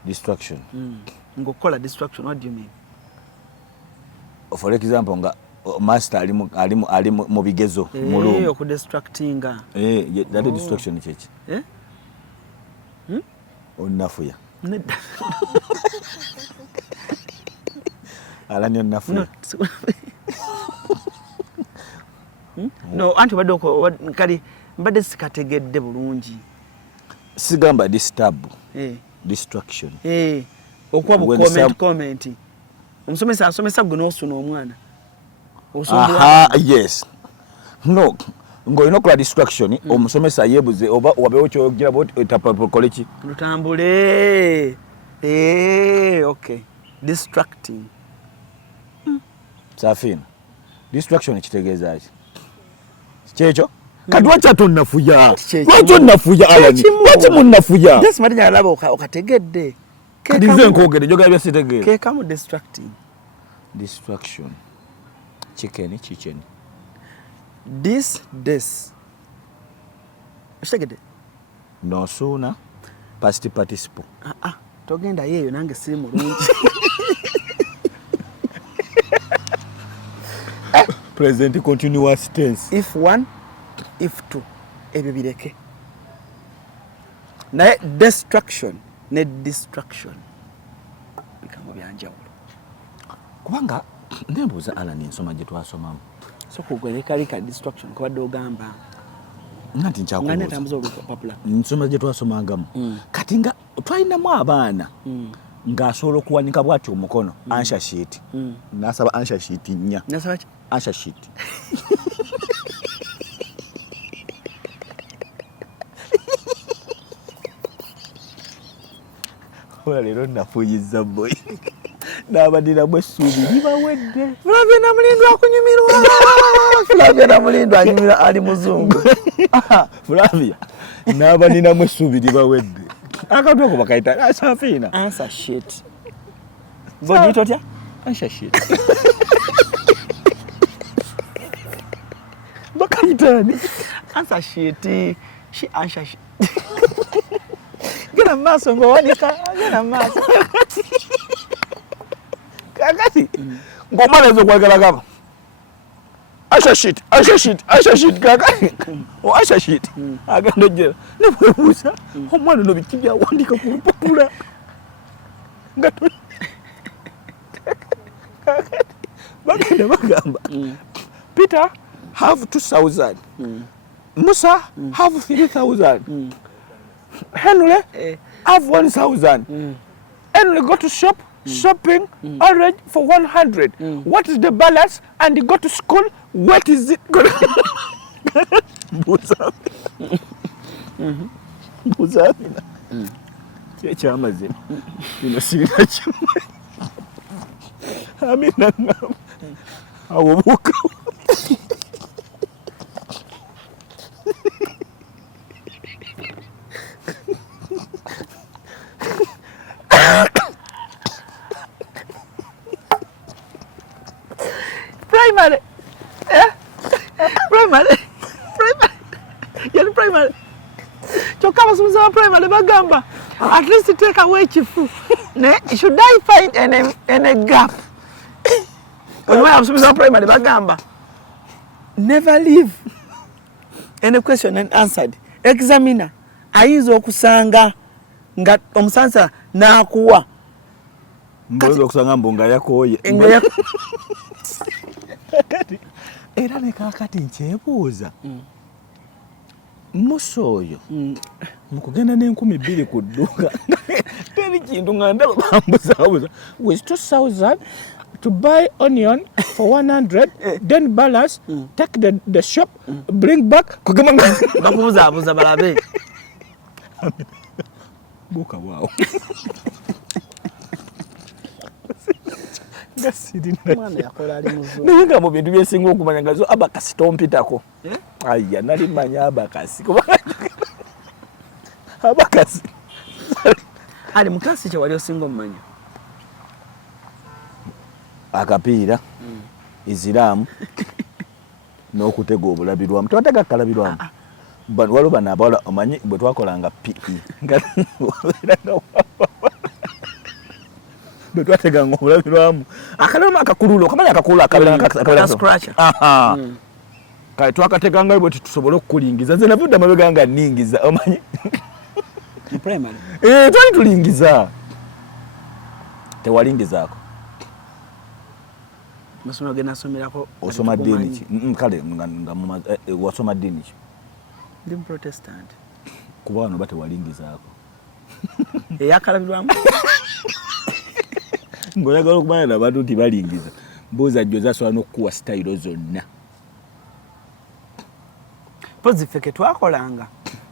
distraction ngokola distraction what do you mean for example nga master ali mu bigezo mu room ku distractinga that distraction chechi onafuya alani onafuya no anti badoko kali mbadde sikategedde bulungi sigamba disturb distraction okuwa bu comment omusomesa asomesa gwe n'osuna omwana yes no ng'olina okukola distraction omusomesa yeebuze oba wabeewo kyogira bwetapakole ki lutambule okay distracting Safina distraction kitegeeza ki kyekyo kati lwaki atonnafuya lwaki onnafuya alani lwaki munnafuya ndesi mati nyalaba okategedde kati nze nkwogedde njogera byasitegeera kekamu distracting distraction chicken this oshitegedde nosuuna past participle togenda yeeyo nange siri mulungi present continuous tense if one if two ebyo bireke naye destruction ne distraction bigambo byanjawulo kubanga nembuuza Alan ensoma gye twasomamu so kugwerekalika distraction kubadde ogamba nati nkyakubuuza netambuza olupapula nsoma gye twasomangamu kati nga twalinamu abaana ng'asobola okuwanika bw'ati omukono answer sheet n'asaba answer sheet nnya nasaba ki answer sheet ola leero nafuyiza boy n'abadiramu essuubi libawedde Flavia Namulindwa akunyumirwa Flavia Namulindwa anyumira ali muzungu Flavia n'abadiramu essuubi libawedde akantu ako bakayita Safina answer sheet bogiyita otya answer sheet bakayitani answer sheet she answer sheet gena maaso ng'owanika gena maaso kakati ng'omwana ezo okwagala gaba answer sheet kakati answer sheet agenda ojjera ne bwebuuza omwana ono biki byawandika ku lupapula nga bagenda bagamba Peter have 2,000 Musa have 3,000 Henry have 1,000 Henry go to shopping already for 100 what is the balance and go to school what is it Buzabina kyamazima bino sirina kimwe Amina awobuka primary yani primary kyokka abasomesa ba primary bagamba at least take away ekifu should I find any gap olimanya abasomesa ba primary bagamba never leave any question unanswered examiner ayinza okusanga nga omusansa n'akuwa mboza okusanga mbu nga yakooye era ne kaakati nkyebuuza Musa oyo mukugenda n'2,000 ku dduuka teri kintu nga ndaba bambuzaabuza with 2,000 to buy onion for 100 then balance take the shop bring back kugamba bakubuzaabuza balabe buka waawo Mwana yakola ali muzungu. Naye nga mu bintu byesinga okumanya nga zo abakasi tompitako. Aya nali manya abakasi. Abakasi. Ali mu klasi kye wali osinga omumanya. Akapiira. Iziramu. N'okutega obulabirwamu. Twatega kalabirwamu. Waliwo bano abawala omanyi bwe twakolanga PE. Bwe twateganga obulabirwamu. Akalama akakululo, okamanya akakululo akabeera scratcher. Kale twakateganga bwe tusobole okukulingiza. Nze navudde amabega nga nningiza omanyi. Mu primary. Twali tulingiza. Tewalingizaako. Masomero ge nasomerako. Osoma ddiini ki? Kale nga wasoma ddiini ki? Ndi Protestant. Kuba wano batewalingizaako. Eyakalabirwamu. Ng'oyagala okumanya n'abantu nti balingiza. Mbuuza Jjoza asobola n'okukuwa sitayiro zonna. Pozi ffe ke twakolanga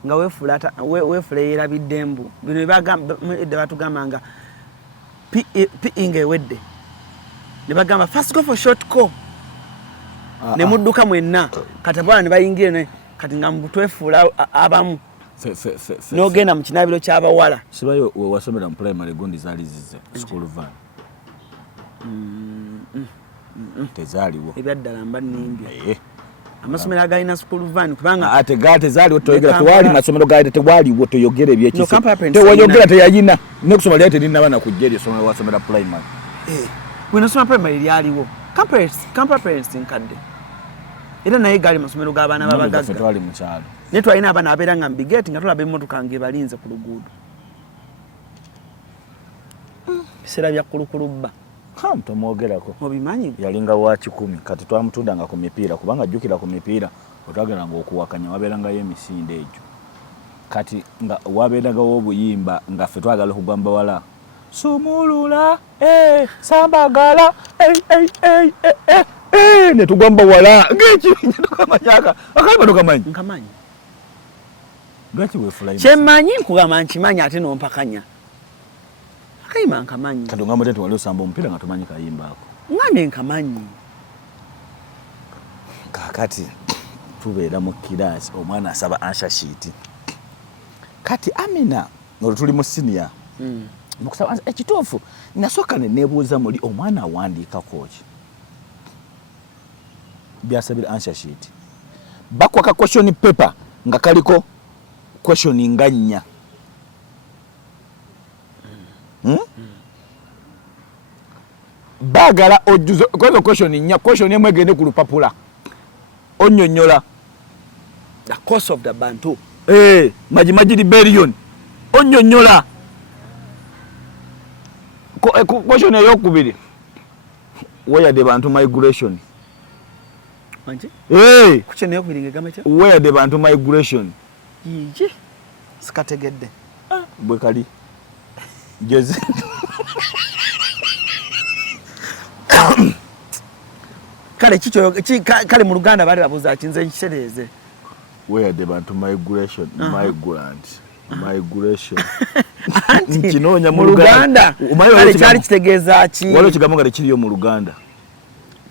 nga weefula yeerabidde mbu. Bino edda batugambanga PE ng'ewedde. Ne bagamba first go for short call. Ne mudduka mwenna. Kati abawala ne bayingira ne kati nga mutwefuula abamu. N'ogenda mu kinaabiro ky'abawala. Sibayo we wasomera mu primary gundi zaali zize school van. Tezaaliwo. Ebyaddala mba nnimbye. Amasomero agalina school van kubanga ate gaate zaaliwo toyogera tewali masomero gaate tewaliwo toyogera ebyekisa. No, tewayogera teyayina. N'okusoma lyali terinaba kujja eryo essomero wasomera primary. Bwe nasoma primary lyaliwo. Camper parents nkadde. Era naye gaali masomero g'abaana babagagga. Twali mu kyalo. Ne twalina abaana abeera nga mbigeti nga tulaba emmotoka ng'ebalinze ku luguudo. Biseera bya kulukulubba. Tomwogerako. Obimanyi? Yalinga wa 10 kati twamutundanga ku mipiira kubanga ajjukira ku mipiira otwageranga okuwakanya wabeerangayo emisinde egyo. Kati nga wabeerangawo obuyimba nga ffe twagala okugamba wala sumulula sambagala ne tugamba wala ng'ekirinnya tukamanyaka akaliba tukamanyi. Nkamanyi. Lwaki weefulayo? Kyemmanyi nkugamba nkimanyi ate n'ompakanya. Akayimba nkamanyi. Kati ongamba nti wali osamba omupiira nga tomanyi kayimba ako. Ngambye nkamanyi. Kaakati tubeera mu kiraasi omwana asaba answer sheet. Kati Amina olwo tuli mu senior. Mukusaba ekituufu nasooka ne neebuuza muli omwana awandiikako ki? Byasabira answer sheet. Bakwaka question paper nga kaliko question nga 4. Bagala ojuzo kwezo question 4 question emu egende ku lupapula. Onnyonnyola The course of the Bantu. Majimaji rebellion. Onnyonnyola. Question ey'okubiri. Where the Bantu migration? Wanti? Question ey'okubiri ngegamba ki? Where the Bantu migration? Yiji. Sikategedde. Bwe kali. Jose. Kale kicho kale mu Luganda bali babuza kinze nkitereze. Where the Bantu migration? Migrant. Migration. Nkinonya mu Luganda. Kale kyali kitegeeza ki? Waliwo kigambo nga tekiriyo mu Luganda.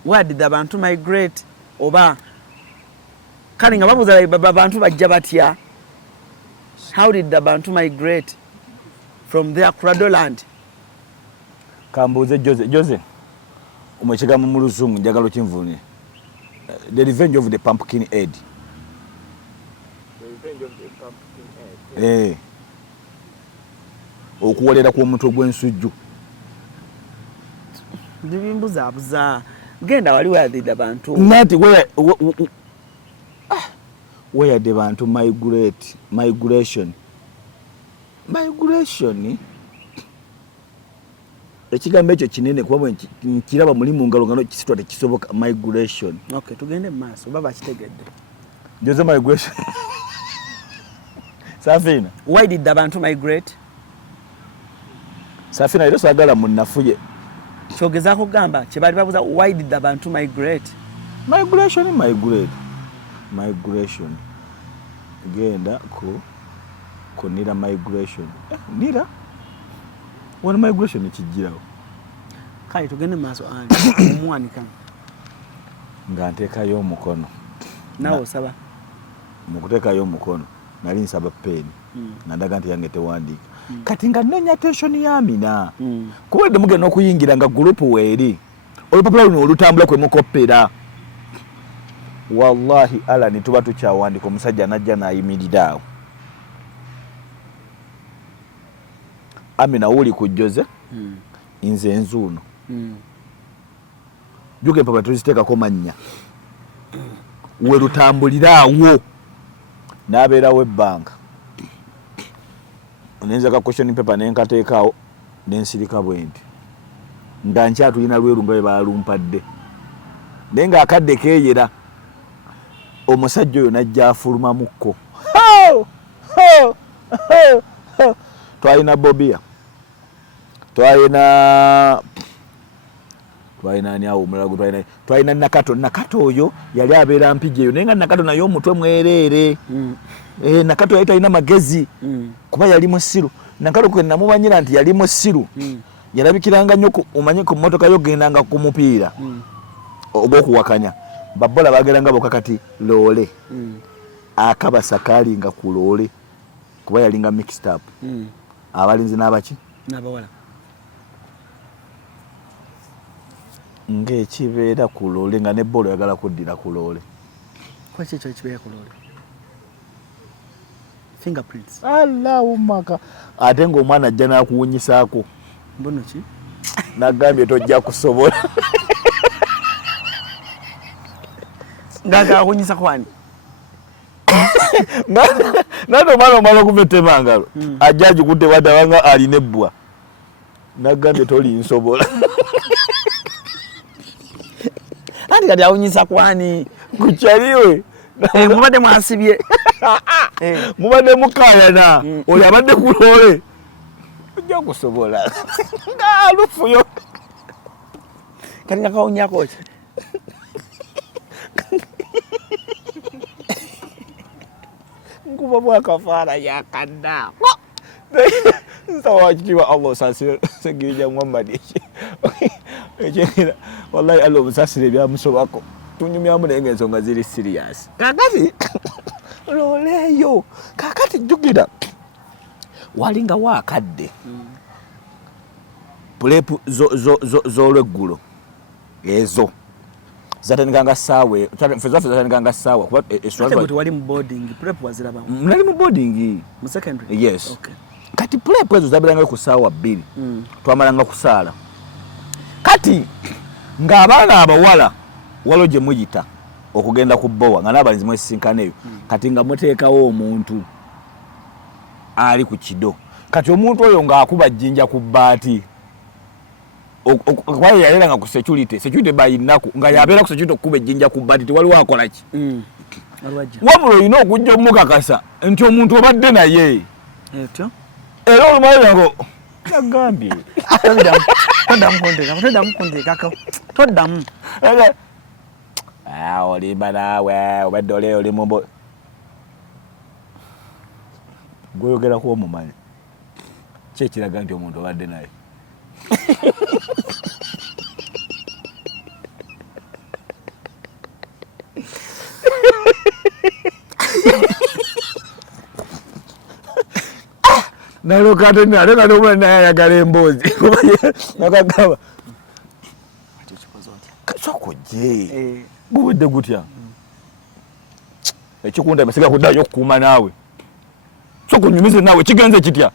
Where did the Bantu migrate? Oba kale nga babuza Bantu bajja batya? How did the Bantu migrate from their cradle land? Kambuze Jose. Umekigambo mu Luzungu njagala kinvunye. The revenge of the pumpkin head. The revenge of the pumpkin head. Okuwolera ku muntu ogw'ensujju. Ndibimbuzabuza. Genda wali where did the Bantu? Nati where the Bantu migrate? Migration. Ekigambo ekyo kinene kuba nkiraba muli mu ngalo ngano kisitwa tekisoboka migration. Okay, tugende mu maaso baba kitegedde. Jose migration. Safina. Why did the Bantu migrate? Safina ero sagala munnafuye. Kyogezaako kugamba kyebali babuza why did the Bantu migrate? Migration. Genda ku nira migration. Nira? Wano migration ekijjirawo. kale tugende maaso ali omwanika nga nteekayo omukono nawe osaba mu kuteekayo omukono nali nsaba peeni nandaga nti yange tewandiika kati nga nnoonya attention ya Amina kuba edde mugenda okuyingira nga gurupu weeri olupapula luno olutambula kwe mukoppera wallahi Alani tuba tukyawandika omusajja najja n'ayimirira awo Amina wuli ku Jose nze nzuuno juga empapula tuziteekako mannya we lutambulira awo n'abeerawo ebbanga nenza ka question paper nenkateekaawo nensirika bwenti nga nkyatulina lweru nga bwe balumpadde naye ng'akadde keeyera omusajja oyo najja afulumamukko twalina Bobia twalina ani awo omulala twalina Nakato oyo yali abeera mpigi eyo naye nga Nakato naye omutwe mwereere Nakato yali talina magezi kuba yali musiru Nakato kwe namumanyira nti yali musiru yalabikiranga nnyo omanye ku mmotoka yo gendanga ku mupiira ogw'okuwakanya babola bageranga boka kati loole akabasa kaalinga ku loole kuba yalinga mixed up abalinzi n'abaki n'abawala ng'ekibeera ku loole nga ne bolo yagala kuddira ku loole kwaki ekyo ekibeera ku loole fingerprints Allahumaka ate ng'omwana ajja n'akuwunyisaako mbono ki nagambye tojja kusobola ng'akakunyisa kwani nate omwana omala okuva ettemangalo ajja agikutte wadabanga alina ebbwa nagambye tolinsobola anti kati awunyisa kwani kukyaliwe mubadde mwasibye mubadde mukayana oyo abadde ku loole ojja kusobola ngaalufuyo kati nga kawunyako ki nkuba bwakafaara yakadda nsaba kitiibwa Allah osaasire Segirija Muhammad ekyera wallahi Allah omusaasire ebyamusobako tunyumyamu naye ng'ensonga ziri serious kakati looleeyo kakati jjugira walinga waakadde pulepu z'olweggulo ezo zatandikanga ssaawa ffe zaffe zatandikanga ssaawa kuba ate wali mu boarding prep wazirabamu nali mu boarding mu secondary yes okay kati pulepu ezo zabeerangayo ku ssaawa 2 twamalanga kusaala kati ng'abaana abawala waliwo gye muyita okugenda ku bbowa nga n'abalenzi mwesisinkana eyo kati nga muteekawo omuntu ali ku kido kati omuntu oyo ng'akuba jjinja ku bbaati kwaye yaleranga ku security bayinaku nga yabeera ku security okukuba ejjinja ku bbaati tewaliwo akola ki wabula olina okujja omukakasa nti omuntu obadde naye etyo era olumalirago nagambye toddamu olimba naawe obadde ole oli mumbo gweyogerako omumanyi ki ekiraga nti omuntu obadde naye nalokate nate nga nomula naye ayagala emboozi nakagaba sokuje guwedde gutya ekikunda masiga kuddayo okukuuma naawe sokunyumize naawe kigenze kitya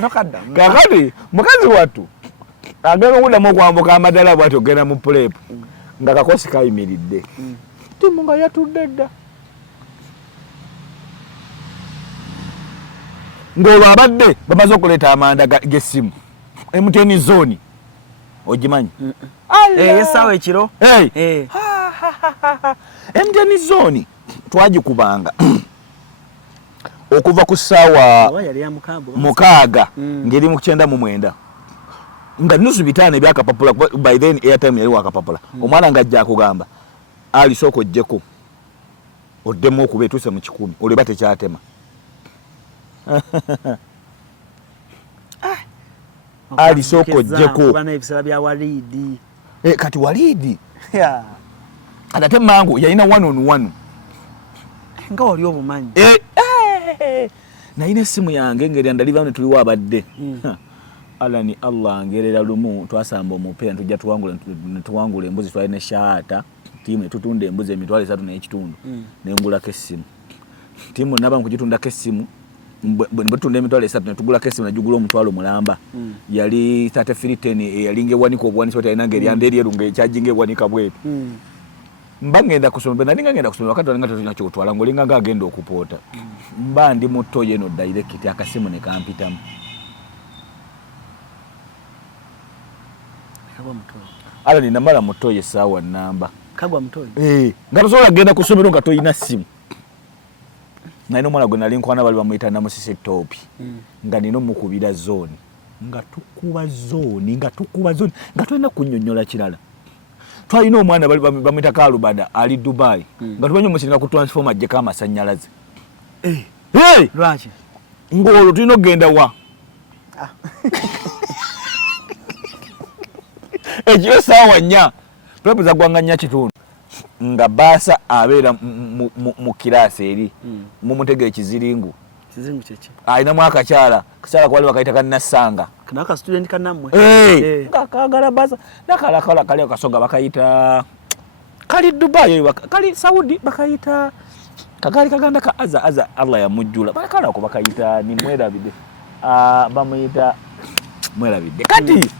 tokaddamu kakati mukazi wattu agenda okuddamu okwambuka amadala bwati ogenda mu pulepu nga kakosi kayimiridde timu nga yatudde dda ng'olwo abadde bamaze okuleeta amanda g'essimu MTN zone ogimanyi essaawa ekiro MTN zone twagikubanga okuva ku ssaawa 6 ngeri mu 9:09 nga nusu bitaano ebyakapapula by then airtime yali wakapapula omwana ng'ajja akugamba ali sooka ojjeko oddemu okuba etuuse mu 10 oleba tekyatema Ali soko jeko bana ebisala bya Walidi kati Walidi yeah ate mangu yalina 1-on-1 nga oli obumanyi na ine simu yange ngeri andaliva ne tuliwa abadde alani Allah ngerera lumu twasamba omupira tujja tuwangula embuzi twalina shahata timu tutunda embuzi emitwalo 3 n'ekitundu nengulako essimu timu naba nkugitundako essimu mbutunda emitwalo 3 netugulako essimu najugula omutwalo mulamba yali 3310 yalinga ewanika obwanisi oti alina ngeri anderyeru ng'ekyajinga ewanika bwetu mba ngenda kusoma nalinga ngenda kusoma wakati walinga tolina kyokutwala ng'olinga ng'agenda okupoota mba ndi muto yeno direct akasimu ne kampitamu kagwa mutoyi ala ni namala mutoyi sawa namba kagwa mutoyi nga tosobola genda kusomero nga toyina simu naino mwana gwe nali nkwana bali bamuyita namusisi topi nga nino mukubira zone nga tukuba zone nga tulina kunnyonnyola kirala twalina omwana bali bamuyita Kalubada ali Dubai nga tubanye omusinga ku transformer ajjeko amasannyalaze lwaki ng'olwo tulina okugenda wa ekiro saawa 4 pulapula gwanga 4 kitundu nga baasa abeera mu kirasi eri mumutega ekiziringu kyeki alina mwakakyala kakyala kwali bakayita kannasanga kanaka student kanamwe kakagala baasa nakalakala kali akasoga bakayita kali Dubai kali Saudi bakayita kakali kaganda ka aza Allah yamujjula bakala ko bakayita ni mwerabide bamuyita mwerabide kati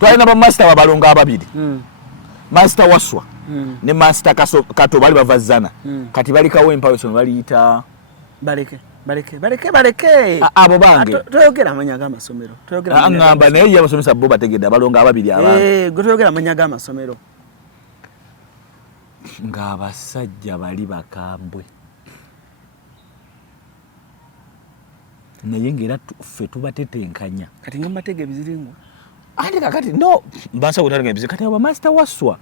twalina ba master babalonga ababiri master waswa ne master kato bali bavazana kati bali kawo empower baliyita baleke abo bange toyogera amanya g'amasomero ngamba naye yabasomesa bo bategedde abalonga ababiri abantu gwe toyogera amanya g'amasomero ng'abasajja bali bakambwe naye ng'era ffe tubatetenkanya kati nga mbatega ebiziringo ate kakati no mbansa kutalinga ebiziringo kati aba master waswa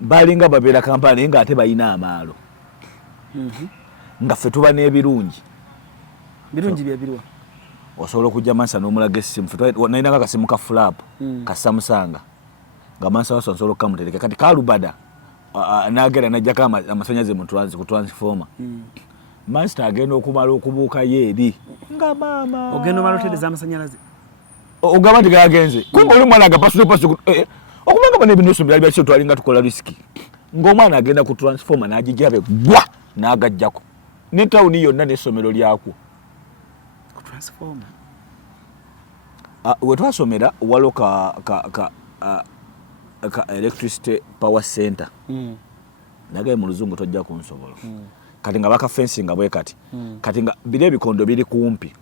balinga babeera Kampala naye ng'ate balina amaalo nga ffe tuba n'ebirungi birungi byebirwa osobola okujja mansa n'omulaga essimu nalinanga akasimu ka flap ka Samsung nga mansa waswa nsobola okukamutereka kati Kalubada nagera najjako amasanyaze mu transformer master agenda okumala okubuuka yeeri nga maama ogenda omala otereza amasanyalaze ogamba nti gagenze kumbe oli mwana agapasulepasu okumanga bano ebinusu byali byakisho twalinga tukola risiki ng'omwana agenda ku transformer n'agijabe gwa n'agajjako ne tawuni yonna n'essomero lyakwo ku transformer we twasomera waliwo ka electricity power center nagaye mu luzungu tojja kunsobola kati nga baka fencing bwe kati kati nga bire ebikondo biri kumpi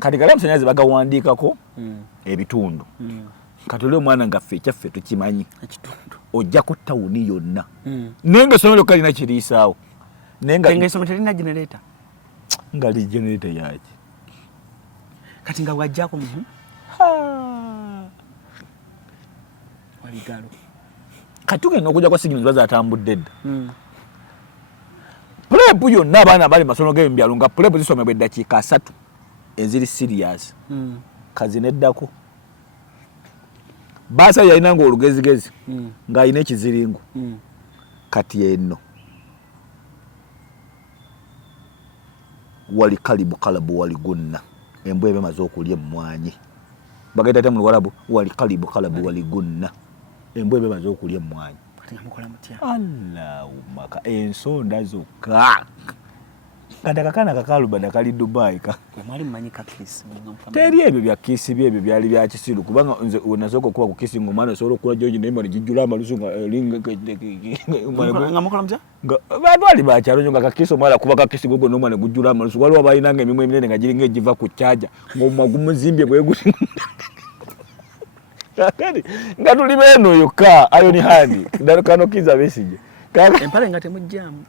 kati gala amasanyalaze bagawandiikako ebitundu kati oli omwana nga ffe ekyaffe tukimanyi ojja ku tawuni yonna naye nga essomero kalina kiriisaawo naye nga essomero terina generator nga li generator yaki kati nga bwajjako waligalo kati tugenda okujja kwa signals bazatambudde dda pulepu yonna abaana bali masomero g'ebyalo nga pulepu zisomebwa eddakiika 3 eziri serious kazineddako baasa yalina nga olugezigezi ng'alina ekiziringu kati eno wali kalabu wali gunna embwa ebemaze okulya emmwanyi bagaita te mu Luwarabu wali kalabu wali gunna embwa ebemaze okulya emmwanyi Allahumma ensonda zokka kati akakaana Kalubada kali Dubai teri ebyo bya kisi byebyo byali bya kisiru kubanga nze nasooka okuba ku kisi ng'omwana osobola okula George naye mali jijjula amalusu nga bantu ali bakyalo nyo nga kakisi omwana kuba kakisi gogo n'omwana gujjula amalusu waliwo abalinanga emimu eminene nga giringa egiva ku kyaja ng'omwa gumuzimbye bweguti kakati nga tuli beeno yokka ayoni handi kano kiza besije empale nga temujjamu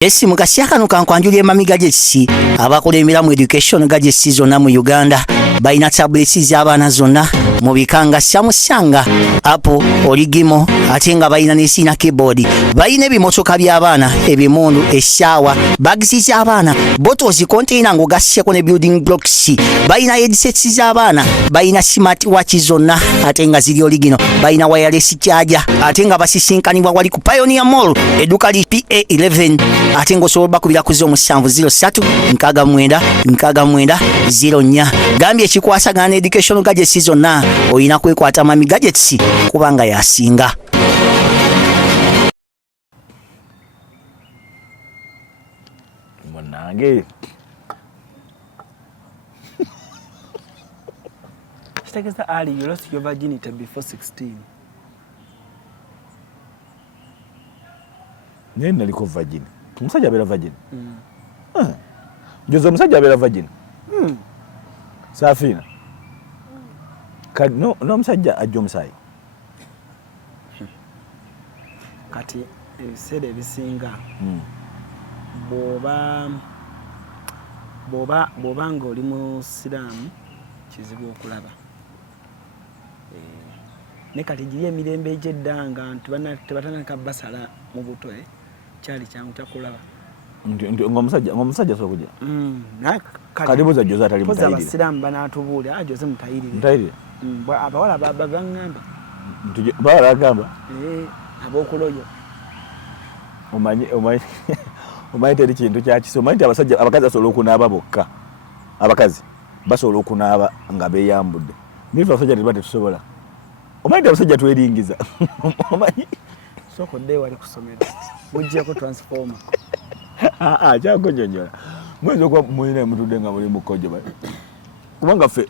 esimu kasiyakano kankwanjulya emamiga gy'ekisi abakola emiramu education gadgets zonna mu Uganda balina tablets z'abaana zonna mu bikanga Samsung, Apple, Origimo, ate nga balina ne sina keyboard. Balina ebimotoka by'abaana, ebimundu, essaawa, bags z'abaana, bottles, container ng'ogasseko ne building blocks. Balina headsets z'abaana, balina smart watch zonna ate nga ziri original. Balina wireless charger ate nga basisinkanibwa wali ku Pioneer Mall, edduuka li PA11 ate ng'osobola bakubira ku 0703696904. Gambye ekikwasagana ne education gadgets zonna olina kwekwata Mami Gadgets kubanga yasinga. Mwanange Kitegeza Ali, you lost your virginity before 16. Nene naliko virgin. Omusajja abeera virgin. Jozo omusajja abeera virgin. Safina. No omusajja ajja omusaayi. Kati ebiseera ebisinga bw'oba ng'oli musiraamu kizibu okulaba. Ne kati giri emirembe egy'edda nga tebatanaka basala mu buto kyali kyangu kyakulaba. Ng'omusajja asobola kujja. Kati buza Jose atali mutayirire. Abasiraamu banaatubuulira Jose mutayirire. Mutayirire? Abawala baŋŋamba. Bawala bagamba? Ab'okuloyo. Omanyi teri kintu kyakisa. Omanyi nti abakazi basobola okunaaba bokka. Abakazi basobola okunaaba nga beeyambudde. Nife abasajja tetuba tetusobola. Omanyi nti abasajja tweringiza. Omanyi? Sooka oddeyo wali ku ssomero. Muggyeko transformer. Kyakonyonyola. Muyinza okuba mulina mutudde nga muli mu kkojo. Kubanga ffe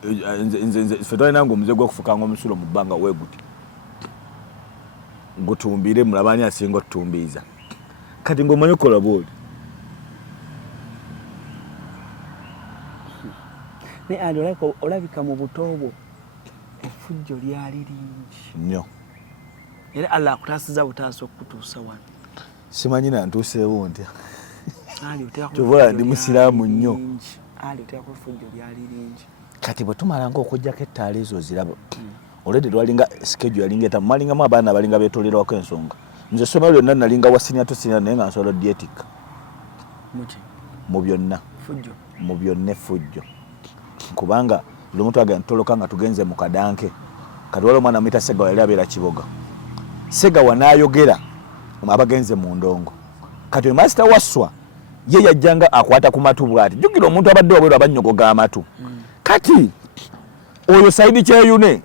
twalinanga omuze gw'okufukanga omusulo mu bbanga weeguti. Gutumbire mulabani asinga otutumbiiza. Kati ng'omanyi okukola bw'oli. Naye Ali olabika mu buto bwo effujjo lyali lingi nnyo. Era Allah akutaasiza butaasa okutuusa wano. Simanyi nantuuseewo ntya. Kyova ndi musiraamu nnyo. Ali oteekako effujjo lyali lingi. Kati bwe tumalanga okuggyako ettaala ezo ziraba. Olwedde twalinga schedule yalinga etamu malingamu abaana abalinga beetolerwako ensonga. Nze essomero lyonna nalinga wa senior to senior naye nga nsobola dietic. Mu byonna. Mu byonna effujjo. Kubanga lumu twagenda tutoloka nga tugenze mu kadanke. Kati waliwo omwana amuyita Segawa yali abeera Kiboga. Segawa n'ayogera abagenze mu ndongo. Kati master Waswa ye yajjanga akwata ku matu bw'ati. Jjukira omuntu abadde wabweru abannyogoga amatu. Kati oyo Saidi Kyeyune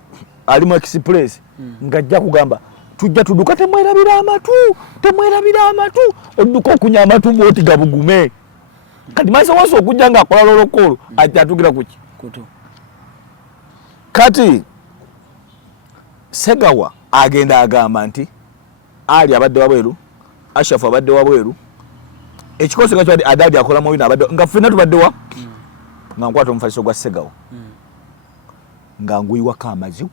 ali mu express ng'ajja kugamba tujja tudduka temwerabira amatu. Odduka okunya amatu bw'oti gabugume. Kati master Waswa okujja ng'akola lolokolo ajja atugira kuki. Kati Segawa agenda agamba nti Ali abadde wabweru, Ashafu abadde wabweru, ekikosi nga kyali Adadi akola mu bino abadde nga ffenna tubadde wa nga nkwata omufaliso gwa Segawa nga nguyiwako amazzi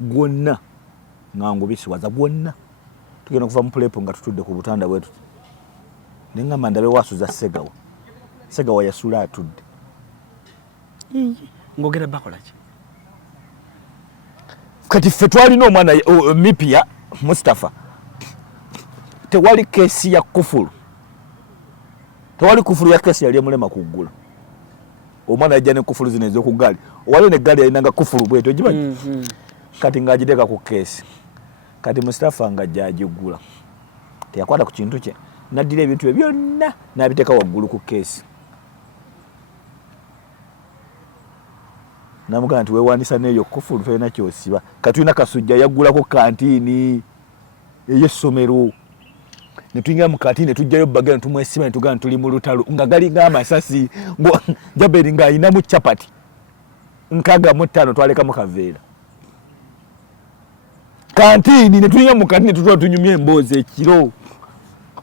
gwonna nga ngubisiwaza gwonna tugenda okuva mu pulepo nga tutudde ku butanda bwetu naye nga mandabe wasuza Segawa yasula atudde. Ngogera bakola ki? Kati ffe twalina omwana Mipia Mustafa. Tewali kesi ya kufuru. Tewali kufuru ya kesi yali emulema kuggula. Omwana yajja ne kufuru zino ez'okugaali. Waliwo ne gaali yalinanga kufuru bwetyo ogimanyi. Kati ng'agiteeka ku kesi. Kati Mustafa ng'ajja agiggula. Teyakwata ku kintu kye. Naddira ebintu bye byonna n'abiteeka waggulu ku kesi. Namugamba nti weewandisa n'eyo kufulu tolina kyosiba. Katulina Kasujja yaggulako kantiini ey'essomero. Ne tuyingira mu kantiini ne tujjayo bbagala ne tumwesiba ne tugamba tuli mu lutalo nga galinga amasasi Jaberi ng'ayinamu capati 65 twalekamu kaveera. Kantiini ne tuyingira mu kantiini ne tutwala tunyumya emboozi ekiro.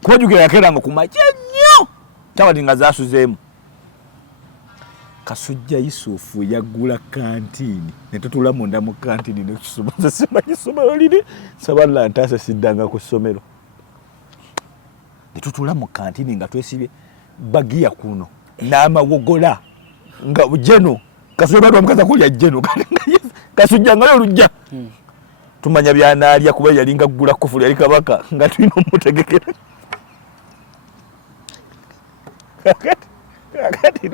Kwojjukira yakeranga ku makya nnyo capati nga zaasuzeemu. Kasujja Yusufu yaggula kantiini ne tutula munda mu kantiini ne tusoma simanyi ssomero liri sabala ntaasa siddanga ku ssomero ne tutula mu kantiini nga twesibye bagiya kuno n'amawogola nga bujeno kasujja bado mukaza kulya jeno kasujja nga lujja tumanya byanalya kuba yalinga gula kufulu yali kabaka nga tulina omutegekera kakati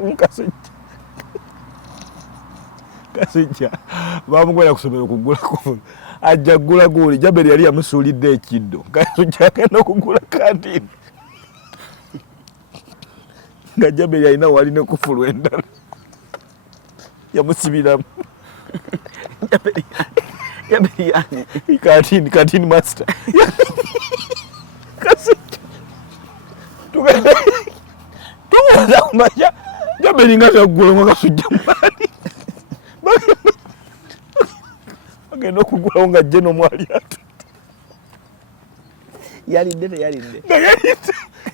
kasujja bamugoya kusomera okugula kufulu ajja gula guli Jaberi yali yamusuulidde ekiddo kasujja agenda okugula kantini nga Jaberi alina wali ne kufulu endala yamusibiramu Jaberi yani kantini master kasujja tugenda kumanya Jaberi nga tagula nga kasujja mali bagenda okugulawo nga jeno mwali atu yalidde teyalidde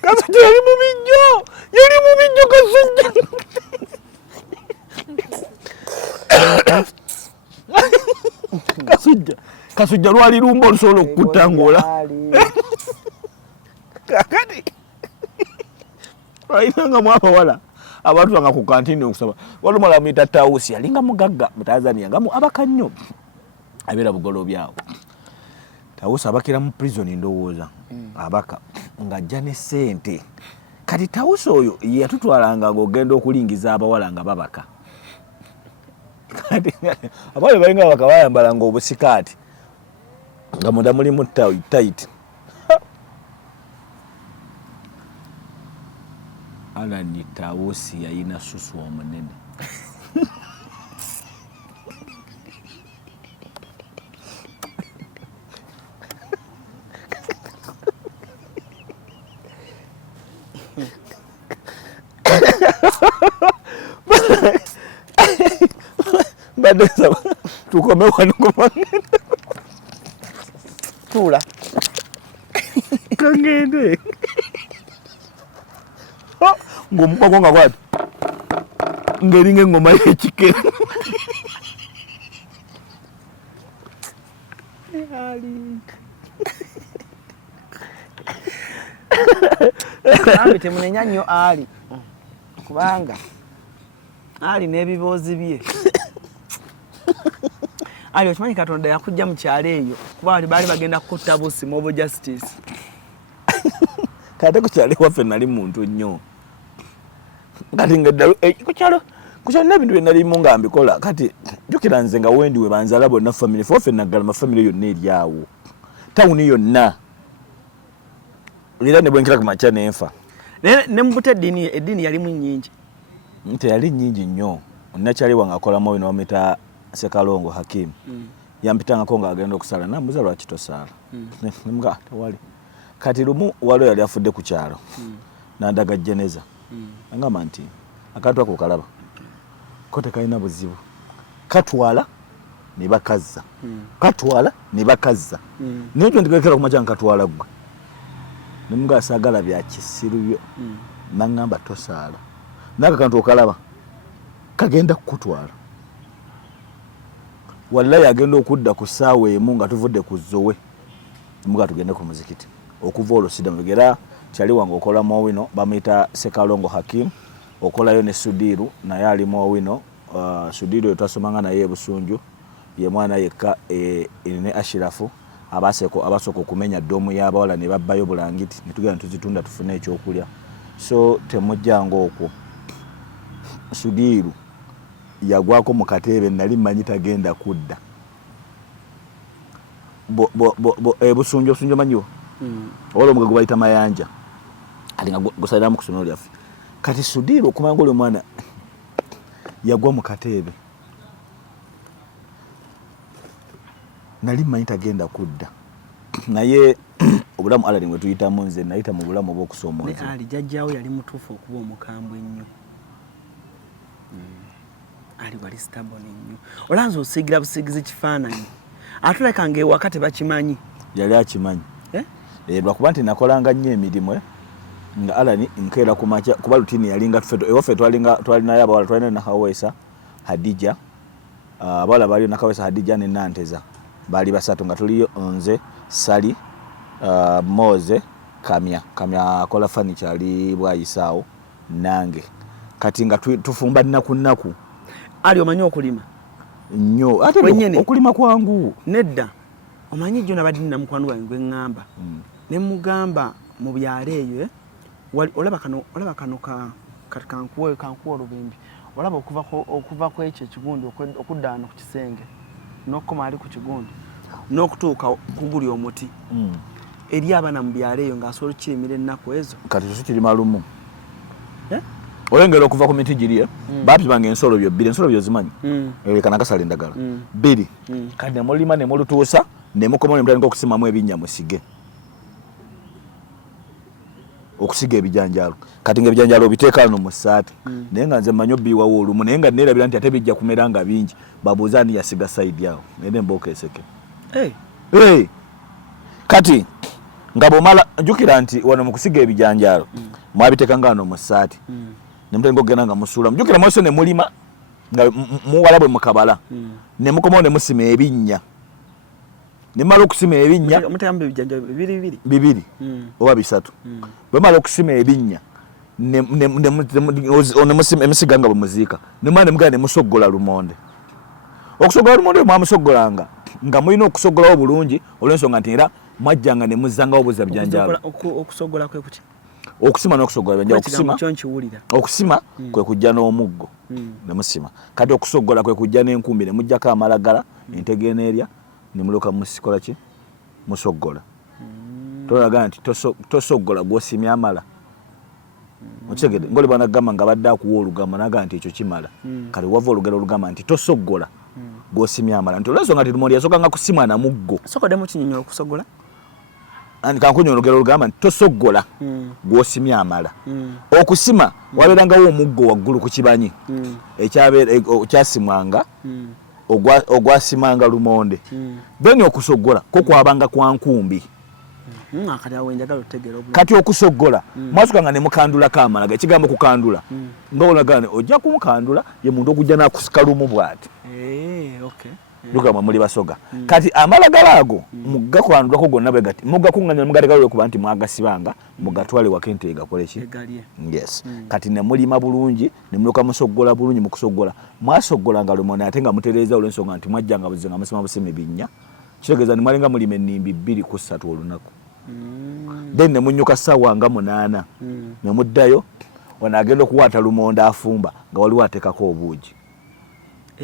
kasujja yali mu bijjo kasujja lwali lumba olusobola okukuttangola kakati ayinangamu abawala abatulanga ku kantini okusaba walumala muyita Tausi yalinga mugagga mu Tanzania ngamu abaka nnyo abeera bugolobya awo Tausi abakira mu prison ndowooza abaka ng'ajja ne ssente kati Tausi oyo yatutwalanga ng'ogenda okulingiza abawala nga babaka kati abawala balinga babaka bayambalanga obusikaati nga munda mulimu tight Alani Tausi yalina susu omunene badesa tukome wano kumangenda tula kangende ng'omukwako nga kwati ng'eringa engoma y'ekikere ambi temunenya nnyo Ali kubanga Ali n'ebiboozi bye Ali okimanyi Katonda yakujja mu kyalo eyo kuba baali bagenda kutta Busi Mobo Justice kate ku kyalo ewaffe nali muntu nnyo kati nga ddala kukyalo n'ebintu bye nalimu nga mbikola kati jjukira nze nga wendi we banzala bonna famire foffe Naggalama famire yonna eri awo tawuni yonna era ne bwenkira ku makya nenfa ne mbuto eddiini yalimu nnyingi nti yali nnyingi nnyo nakyali wange akolamu oyo n'omuyita Sekalongo Hakim yampitangako ng'agenda okusala nambuza lwaki tosaala nemuga tewali kati lumu waliwo yali afudde ku kyalo nandaga jeneza angamba nti akantu ako kalaba ko tekalina buzibu katwala ne bakazza katwala ne bakazza naye ekyo ndigekera ku makya nkatwala ggwe nemuga saagala bya kisiru byo naŋŋamba tosaala naaka kantu okalaba kagenda kukutwala wallahi agenda okudda ku ssaawa emu nga tuvudde ku Zowe muga tugende ku muzikiti okuva olwo sidamugera kyali wange okolamu owino bamuyita Sekalongo Hakim okolayo ne Sudiru naye alimu owino Sudiru twasomanga naye ebusunju ye mwana yekka ne Ashirafu abasooka okumenya ddoomu y'abawala ne babbayo bulangiti ne tugenda tuzitunda tufune ekyokulya so temujjanga okwo Sudiru yagwako mu katebe nali mmanyi tagenda kudda ebusunju manyiwo ola omugago bayita mayanja alinga gusaliramu ku ssomero lyaffe kati Sudiru okumanga oli omwana yagwa mu katebe nali mmanyi tagenda kudda naye obulamu alali mwe tuyitamu nze nayita mu bulamu obw'okusoomoza Ali jjajjaawo yali mutuufu okuba omukambwe ennyo Ali wali stubborn nnyo olanze osiigira busiigizi kifaananyi atuleka ng'ewaka tebakimanyi yali akimanyi lwakuba nti nakolanga nnyo emirimu nga Alani nkeera ku makya kuba lutini yalinga ewaffe twalinayo abawala twalina Nakawesa Hadija abawala baaliyo Nakawesa Hadija ne Nanteza baali basatu nga tuliyo nze Sali Moze Kamya akola furniture ali bwayisaawo nange kati nga tufumba nnaku ali omanyi okulima nnyo ate okulima kwangu nedda omanyi jjo nabadde namukwano wange gwe ŋŋamba ne mugamba mu byalo eyo olaba kano kati kankuwa olubimbi olaba okuva ku ekyo ekigundi okudda wano ku kisenge n'okukoma ali ku kigundi n'okutuuka kuguli omuti eri abaana mu byalo eyo ng'asobola okukirimira ennaku ezo kati tukirima lumu olengera okuva ku miti giri baapimanga ensolo byo zimanyi kana kasala endagala 2 kati nemulima nemulutuusa nemukoma nemutandika okusimamu ebinnya musige okusiga ebijanjaalo kati nga ebijanjaalo obiteeka wano mu ssaati naye nga nze mmanyi obbiiwawo olumu naye nga neerabira nti ate bijja kumera nga bingi babuuza ani yasiga sayidi awo naye nembooko eseke kati nga bw'omala njukira nti wano mu kusiga ebijanjaalo mwabiteekanga wano mu ssaati nemutandika okugenda nga musuula mujukira mwese ne mulima nga muwala bwe mukabala ne mukomawo ne musima ebinnya ne mala okusima ebinnya bibiri oba 3 bwe mala okusima ebinnya emisiga nga bwe muziika ne mala ne mugenda ne musoggola lumonde okusogola lumonde mwamusoggolanga nga mulina okusoggolawo bulungi olw'ensonga nti era mwajjanga ne muzzangawo buza bijanjaalo okusogola kwe kuti okusima n'okusogola okusima kwe kujja n'omuggo ne musima kati okusogola kwe kujja n'enkumbi ne mujjako amalagala entege n'erya ne muloka musikola ki musogola tolaga nti tosogola gw'osimya amala okitegedde ngoli banagamba nga badde akuwa olugamba naga nti ekyo kimala kati wava olugero olugamba nti tosogola gw'osimya amala nti olwensonga nti lumondi yasookanga kusimwa na muggo sokodde mu kinyonyo okusogola kankunya olugero olugamba nti tosogola gw'osimya amala okusima wabeerangawo omuggo waggulu ku kibanyi ekyasimwanga ogwasimanga lumonde then okusogola ko kwabanga kwa nkumbi kati okusogola mwasukanga ne mukandulako amalaga ekigambo kukandula nga olagane ojja kumukandula ye muntu okujja n'akusika lumu bw'ati lugamba muli basoga kati amalagala ago mugakwandulako gonna bwe gati mugakuŋŋanya mugateeka lwekuba nti mwagasibanga mugatwale waka ente egakoleki yes kati ne mulima bulungi ne muluka musogola bulungi mukusogola mwasogolanga lumonde ate nga mutereeza olw'ensonga nti mwajjanga buzi nga musima busima ebinnya kitegeeza ni mwalinga mulima ennimbi 2 ku 3 olunaku then ne munnyuka ssaawa nga 8 ne muddayo ono agenda okuwaata lumonde afumba nga waliwo ateekako obuugi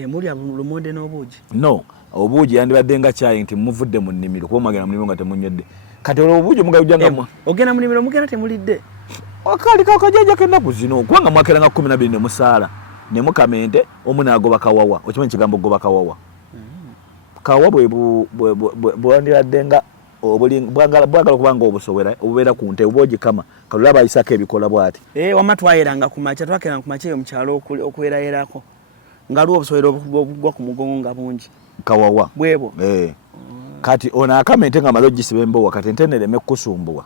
muli lumonde n'obuugi no obuugi yandibadde nga kyayi nti muvudde mu nnimiro kuba mwagenda mu nnimiro nga temunywedde kati olwo obuugi mugayujjanga ogenda mu nnimiro mugenda temulidde akali kakajanja k'ennaku zino kubanga mwakeranga 12 ne musaala ne mukamente omu n'agoba kawawa okimanyi kigambo goba kawawa kawawa bwewandibadde nga bwagala okubanga obusobera obubeera ku nte obwogikama kalula bayisako ebikola bw'ati wamma twayeranga ku makya twakeranga ku makya eyo mu kyalo okwerayerako nga luwo obusobera obugwa ku mugongo nga bungi kawawa bwebo kati ono akamente nga amaze ogisiba embowa kati ente nereme kusumbuwa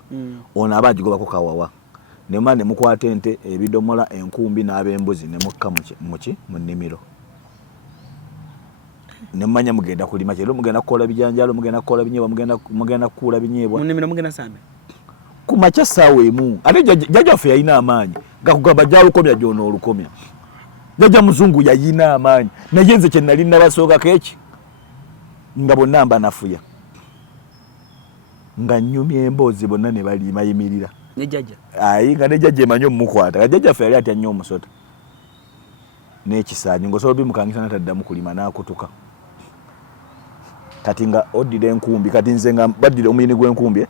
ono aba agigobako kawawa nema ne mukwata ente ebidomola enkumbi n'ab'embuzi ne mukka mu nnimiro nemanya mugenda kulima kyero mugenda kukola bijanjalo mugenda kukola binyeebwa mugenda kukuula binyeebwa mu nnimiro mugenda sambe ku makya ssaawa emu ate jjajja waffe yalina amaanyi gakugamba gy'olukomya gy'ono olukomya jjajja muzungu yalina amaanyi naye nze kye nali nabasookako eki nga bonna mba nafuya nga nnyumya emboozi bonna ne balimayimirira ayi nga ne jjajja emanyi omumukwata nga jjajja waffe yali atya nnyo omusota n'ekisaanyi ng'osobola bimukangisa n'ataddamu kulima n'akutuka kati nga oddira enkumbi kati nze nga baddira omuyini gw'enkumbi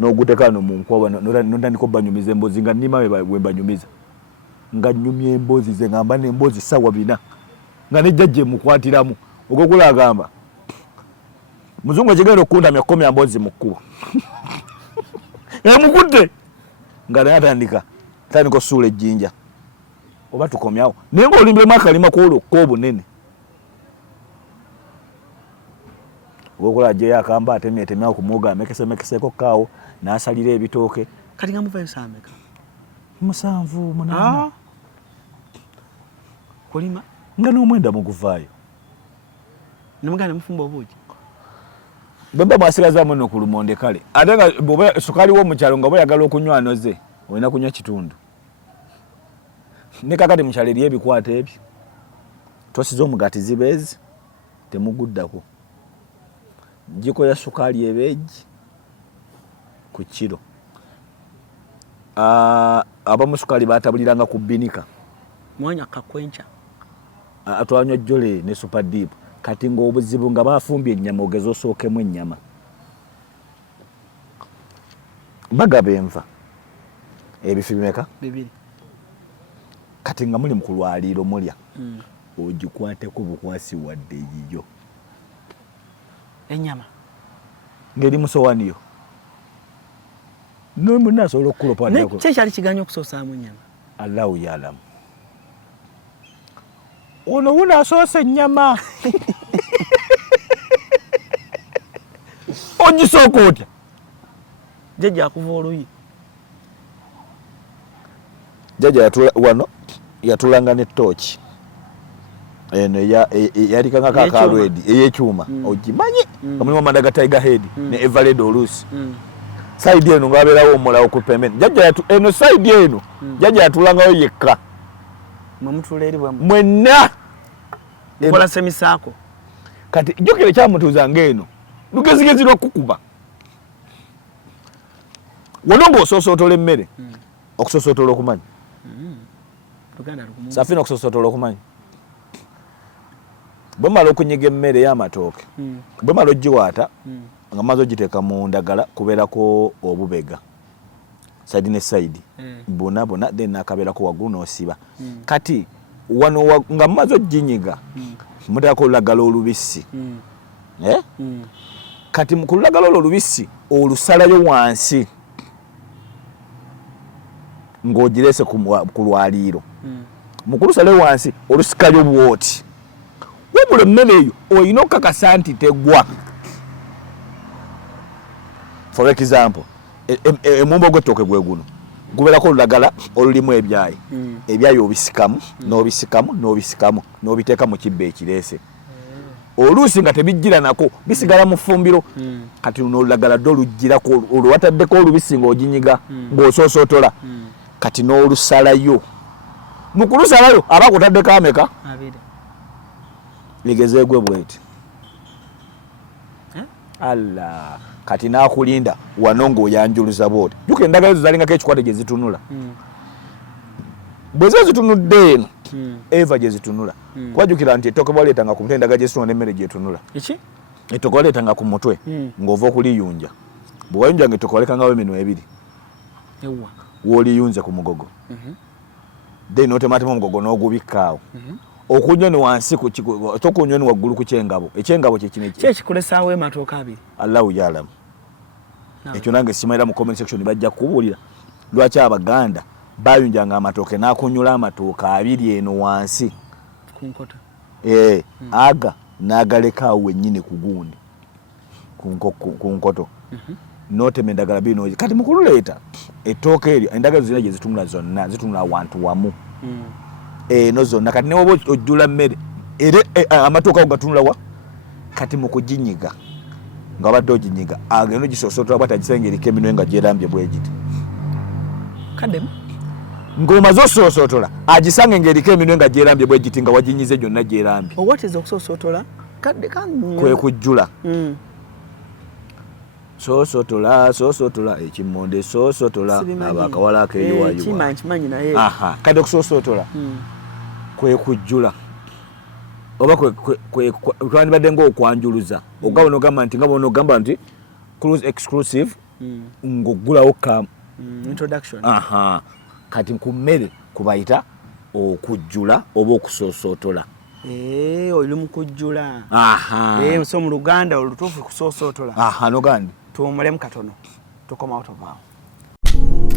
n'oguteeka wano mu nkwawa notandika obbanyumiza emboozi nga nnima we mbanyumiza nga nnyumya emboozi ze nga mba n'emboozi ssaawa 4 nga ne jjajja emukwatiramu ogwogula agamba muzungu ekigenda okundamya kukomya mboozi mu kkubo emukudde nga naye atandika osuula ejjinja oba tukomyawo naye ng'olimbiremu akalima kwolokko obunene ogwokola ajjayo akamba atemyatemyawo ku muwogo amekesemekeseeko kaawo n'asalira ebitooke kati nga muvayo saameka 7 8 kulima nga n'omwenda muguvaayo nemugana mufumba obuugi bwemba mwasigazamu nno ku lumonde kale ate nga bwoba sukaali w'omukyalo nga bweyagala okunywa anoze olina kunywa kitundu ne kakati mukyalo eri ebikwata ebyo tosiza omugati zibeezi temuguddako jiko ya sukaali ebeegi ku kiro abamu sukaali batabuliranga ku binika mwanya kakwenca atwanywa jjole ne super deep kati ng'obuzibu nga bafumbye ennyama ogeza osookemu ennyama bagaba enva ebifi bimeka 2 kati nga muli mu kulwaliiro mulya ogikwateko bukwasi wadde eyiyo ennyama ng'eri mu sowaaniyo nomuna asobola okukulopanako kyali kiganya okusoosaamu ennyama allahu yalamu ono wunasoosa ennyama ogisooka otya jjajja akuva oluyi jjajja wano yatulanga ne tooki eno yalikangako akalwedi ey'ekyuma ogimanyi nga mulimu amanda ga tiger head ne everred oluusi saidi eno ngaabeerawo omulawo ku pemeni jjajja eno saidi eno jjajja yatulangayo yekka mwemutula eri mwenna mukola semisaako kati jjukira ekyamutuuza ng'eno lugezigezi lw'okukuba wano ng'osoosotola emmere okusoosotola okumanyi safina okusoosotola okumanyi bwe mala okunyiga emmere y'amatooke bwe mala ogiwaata nga maze ogiteeka mu ndagala kubeerako obubega saidi ne saidi bonna then nakabeerako waggulu n'osiba kati wano nga mumaze oginyiga muteekako olulagala olubisi kati ku lulagala olwo olubisi olusalayo wansi ng'ogireese ku lwaliiro mu kulusalayo wansi olusikayo bwoti wabula emmere eyo olina okukakasa nti tegwa for example emumbo gw'ettooke gwe guno gubeerako olulagala olulimu ebyayi ebyayi obisikamu n'obiteeka mu kibba ekireese oluusi nga tebijjira nako bisigala mu ffumbiro kati luno olulagala dde olugirako olwataddeko olubisi ng'oginyiga ng'osoosotola kati n'olusalayo mu kulusalayo aba kutaddeko ameka ligezeegwe bweti alla kati nakulinda wano ng'oyanjuluza bwoti juka endagala ezo zalingako ekikwate gye zitunula bwe ze zitunudde eno eva gye zitunula kwajukira nti ettooke bwaleetanga ku mutwe endagala gye zitunula n'emmere gy'etunula ettooke bwaleetanga ku mutwe ng'ova okuliyunja bwe wayunjanga ettooke walekangawo eminwe ebiri w'oliyunze ku mugogo then otematema omugogo n'ogubikkaawo okunywa ni wansi tokunywa ni waggulu ku kyengabo ekyengabo kyekikulesaawo ematooke abiri allahu yalamu ekyo nange simaira mu comment section bajja kubuulira lwaki abaganda bayunjanga amatooke n'akunyula amatooke abiri eno wansi aga n'agalekaawo wennyini ku gundi ku nkoto n'otema endagala biri kati mu kululeeta ettooke eryo endagala zirina gye zitunula zonna zitunula wantu wamu eno zonna kati newoba ojjula mmere era amatooke ago gatunula wa kati mu kuginyiga nga obadde oginyiga agenda ogisoosotola bwati agisengeriko eminwe nga gyerambye bwegiti ng'omaze osoosotola agisange ng'eriko eminwe nga gyerambye bwegiti nga waginyize gyonna gyerambye kwe kujjula soosotola ekimmonde soosotola abakawala akeeyiwaayiwa kati okusoosotola kwe kujjula oba twandibadde ng'okwanjuluza ogaba nogamba nti nga bonogamba nti cruise exclusive ng'oggulawo introduction kati ku mmere kubayita okujjula oba okusoosotola oli mu kujjula so mu luganda olutuufu kusoosotola nogandi tuwumulemu katono tukomawo tovaawo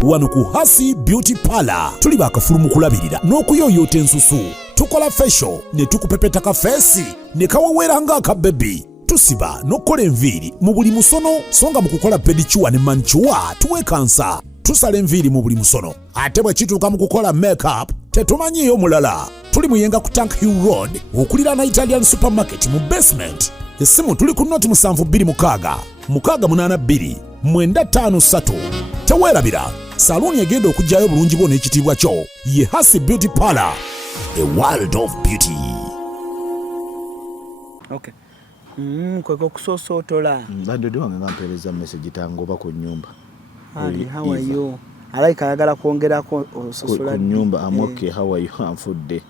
wano ku Hasi Beauty Parlor tuli bakafulu mu kulabirira n'okuyooyoota ensusu tukola facial ne tukupepeta ka feesi ne kawawera ng'aka bebi tusiba n'okukola enviiri mu buli musono songa mu kukola pedicure ne manicure tuwekansa tusala enviiri mu buli musono ate bwe kituuka mu kukola makeup tetumanyiiyo mulala tuli muyenga ku Tank Hill Road okuliraana Italian Supermarket mu basement essimu tuli ku noti 72 682 953 teweerabira saluuni egenda okugyayo bulungi bwo n'ekitiibwa kyo ye Hasi Beauty Parlor, a world of beauty. Okay. Kweko kusosootola. Ndadde wange ngampeereza message tangoba ku nyumba. Hi, how are you? Alaika ayagala kwongerako ososola. Ku nyumba, I'm okay, how are you? Anfudde.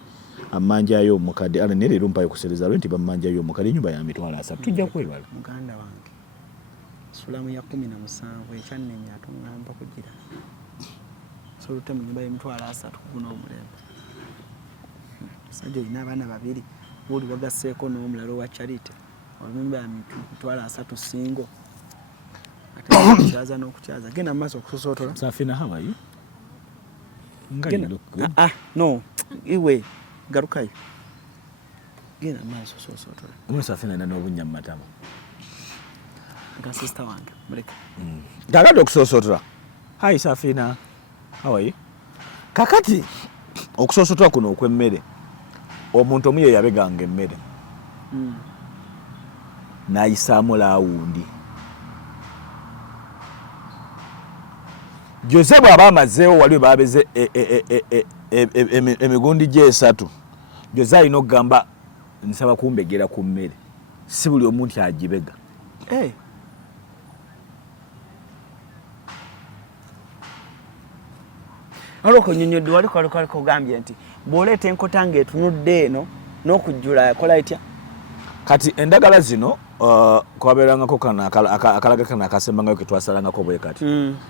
Amanjayo omukadde ala nere lumpayo kusereza lwenti bamanjayo omukadde nyumba ya mitwala asatu tujja kwebala. Muganda wange. Sulamu ya 17 ekyannenya atungamba kugira. Solute mu nyumba y'emitwala asatu kuno omulembe. Sajja ina abaana babiri. Buli wagasseeko n'omulalo wa Charity. Olumba ya mitwala asatu singo. Kyaza n'okukyaza. Genda maaso okusosootola. Safina, how are you? Genda. No. Iwe. Garukayo. Genda maaso sosootola. Umwe Safina ina n'obunya mu matama. Nga sister wange. Muleka. Ndagala okusosootola. Hi Safina. How are you? Kakati okusosootola kuno okw'emmere. Omuntu omu ye yabeganga emmere. N'ayisaamu laawundi. Jose bw'aba amazeewo wali baabeze emigundi gye esatu. Jose alina okugamba nsaba kumbegera ku mmere. Si buli omuntu agibega. Aloko nyonyodde wali kwaliko ogambye nti bw'oleeta enkota ng'etunudde eno n'okujjula yakola etya? Kati endagala zino kwabeerangako akalaga kana akasembangayo ke twasalangako bwe kati.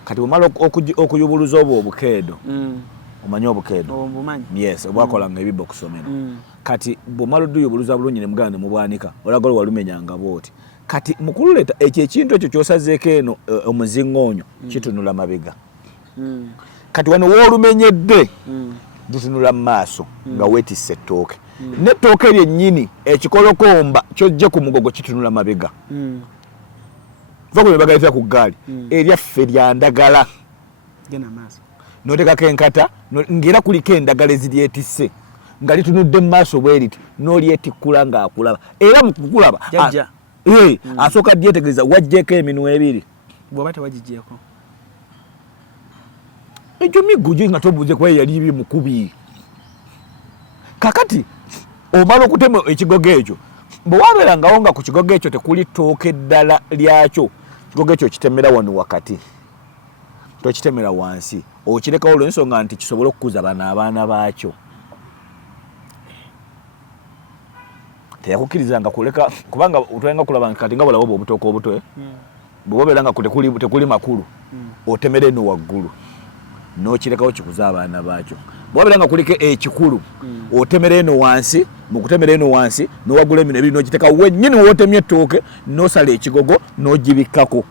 Kati bw'omala okuyubuluza obwo obukeedo. Omanyi obukeedo? Obumanyi. Yes, obwakolanga ebibbo ku ssomero. Kati bw'omala odduyubuluza bulungi ne muganda ne mubwanika olagala walumenyanga bw'oti. Kati mu kululeeta ekyo ekintu ekyo ky'osazeeko eno omuzingoonyo kitunula mabega. Kati wano w'olumenyedde litunula mu maaso nga weetisse ettooke. N'ettooke lyennyini ekikolokomba ky'ojje ku mugogo kitunula mabega. Va ku bagayita ku ggaali eryaffe lya ndagala. Genda maaso. N'oteekako enkata ng'era kuliko endagala eziryetisse nga litunudde mu maaso bwe liti n'olyetikkula ng'akulaba. Era mu kukulaba asooka dyetegereza waggyeko eminwe ebiri. Bw'oba tewagigyeko. Ekyo miggujo nga tobuuze kuba yali ibi mukubi. Kakati omala okutema ekigogo ekyo bwe wabeerangawo nga ku kigogo ekyo tekuli ttooke eddala lyakyo, kigogo ekyo kitemera wano wakati, tokitemera wansi, okirekawo olw'ensonga nti kisobole okukuza bano abaana baakyo. Teyakukkirizanga kuleka kubanga otwenga kulaba kati nga bwolaba obutooke obuto bwe wabeera nga tekuli makulu otemere eno waggulu n'okirekawo kikuza abaana baakyo. Bw'obeera nga kuliko ekikulu otemera eno wansi, mu kutemera eno wansi n'owagula emino ebiri n'ogiteeka wennyini w'otemye ettooke n'osala ekigogo n'ogibikkako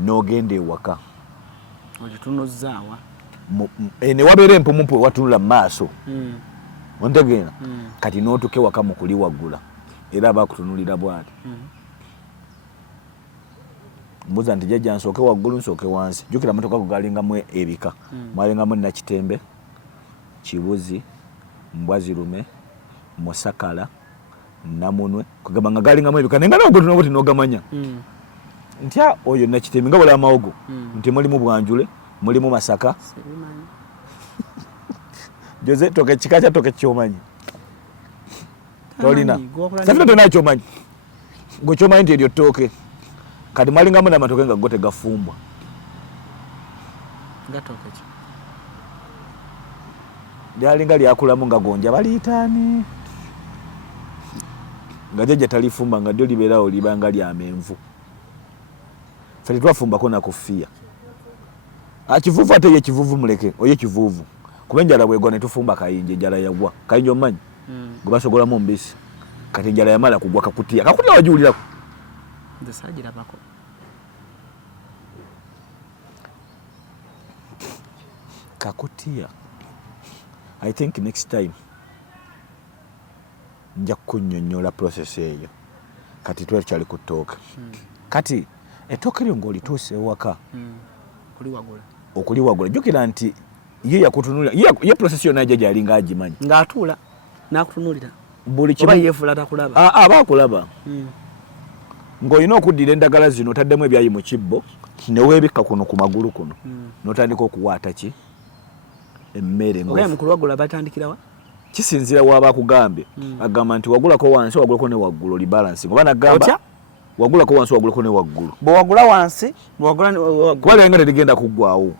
n'ogenda ewaka. Ogitunuzaawa? Ne wabeera empumumpu ewatunula mu maaso. Ontegeera? Kati n'otuka ewaka mu kuliwagula era abakutunulira bw'ati. Mbuza nti jjajja nsooke waggulu nsooke wansi. Jjukira motoka galingamu ebika. Mwalingamu Nakitembe, Kibuzi, Mbwazirume, Musakala, Namunwe. Kugamba nga galingamu ebika naye nga nago tunoboti n'ogamanya. Ntya oyo Nakitembe nga bwala amawogo nti mulimu Bwanjule, mulimu Masaka. Jose toke kika kya toke kyomanyi. Tolina. Safina tona kyomanyi. Go kyomanyi nti eryo ttooke. Kati mwalingamu n'amatooke nga go tegafumbwa. Gatooke ki? Lyalinga lyakulamu nga gonja baliyitaani. Nga jjajja talifumba nga ddyo libeerawo libanga lya menvu. Ffe tetwafumbako na kufiya. Kivuuvu ate ye kivuuvu muleke, oye kivuuvu. Kuba enjala bwegwa ne tufumba kayinja, enjala yagwa. Kayinja omanyi? Gwe basogolamu mbisi. Kati enjala yamala kugwa kakutiya. Kakutiya wagiwulirako? Nze saagirabako. Kakutiya. I think next time nja kunnyonnyola process eyo. Kati twekyali ku ttooke. Kati ettooke lyo ng'olituuse ewaka. Okuliwagula. Jjukira nti ye yakutunulira. Ye process yonna ajja gy'alinga agimanyi. Ng'atuula n'akutunulira. Buli kimu. Oba yeefuula takulaba. Aba akulaba. ng'olina okuddira endagala zino otaddemu ebyayi mu kibbo ne weebikka kuno ku magulu kuno n'otandika okuwaata ki emmere mukulu wagula batandikirawa kisinzira waba akugambye agamba nti wagulako wansi wagulako ne waggulu oli balance oba nagamba wagulako wansi wagulako ne waggulu bwewagula wansi kuba lengere ligenda kuggwawo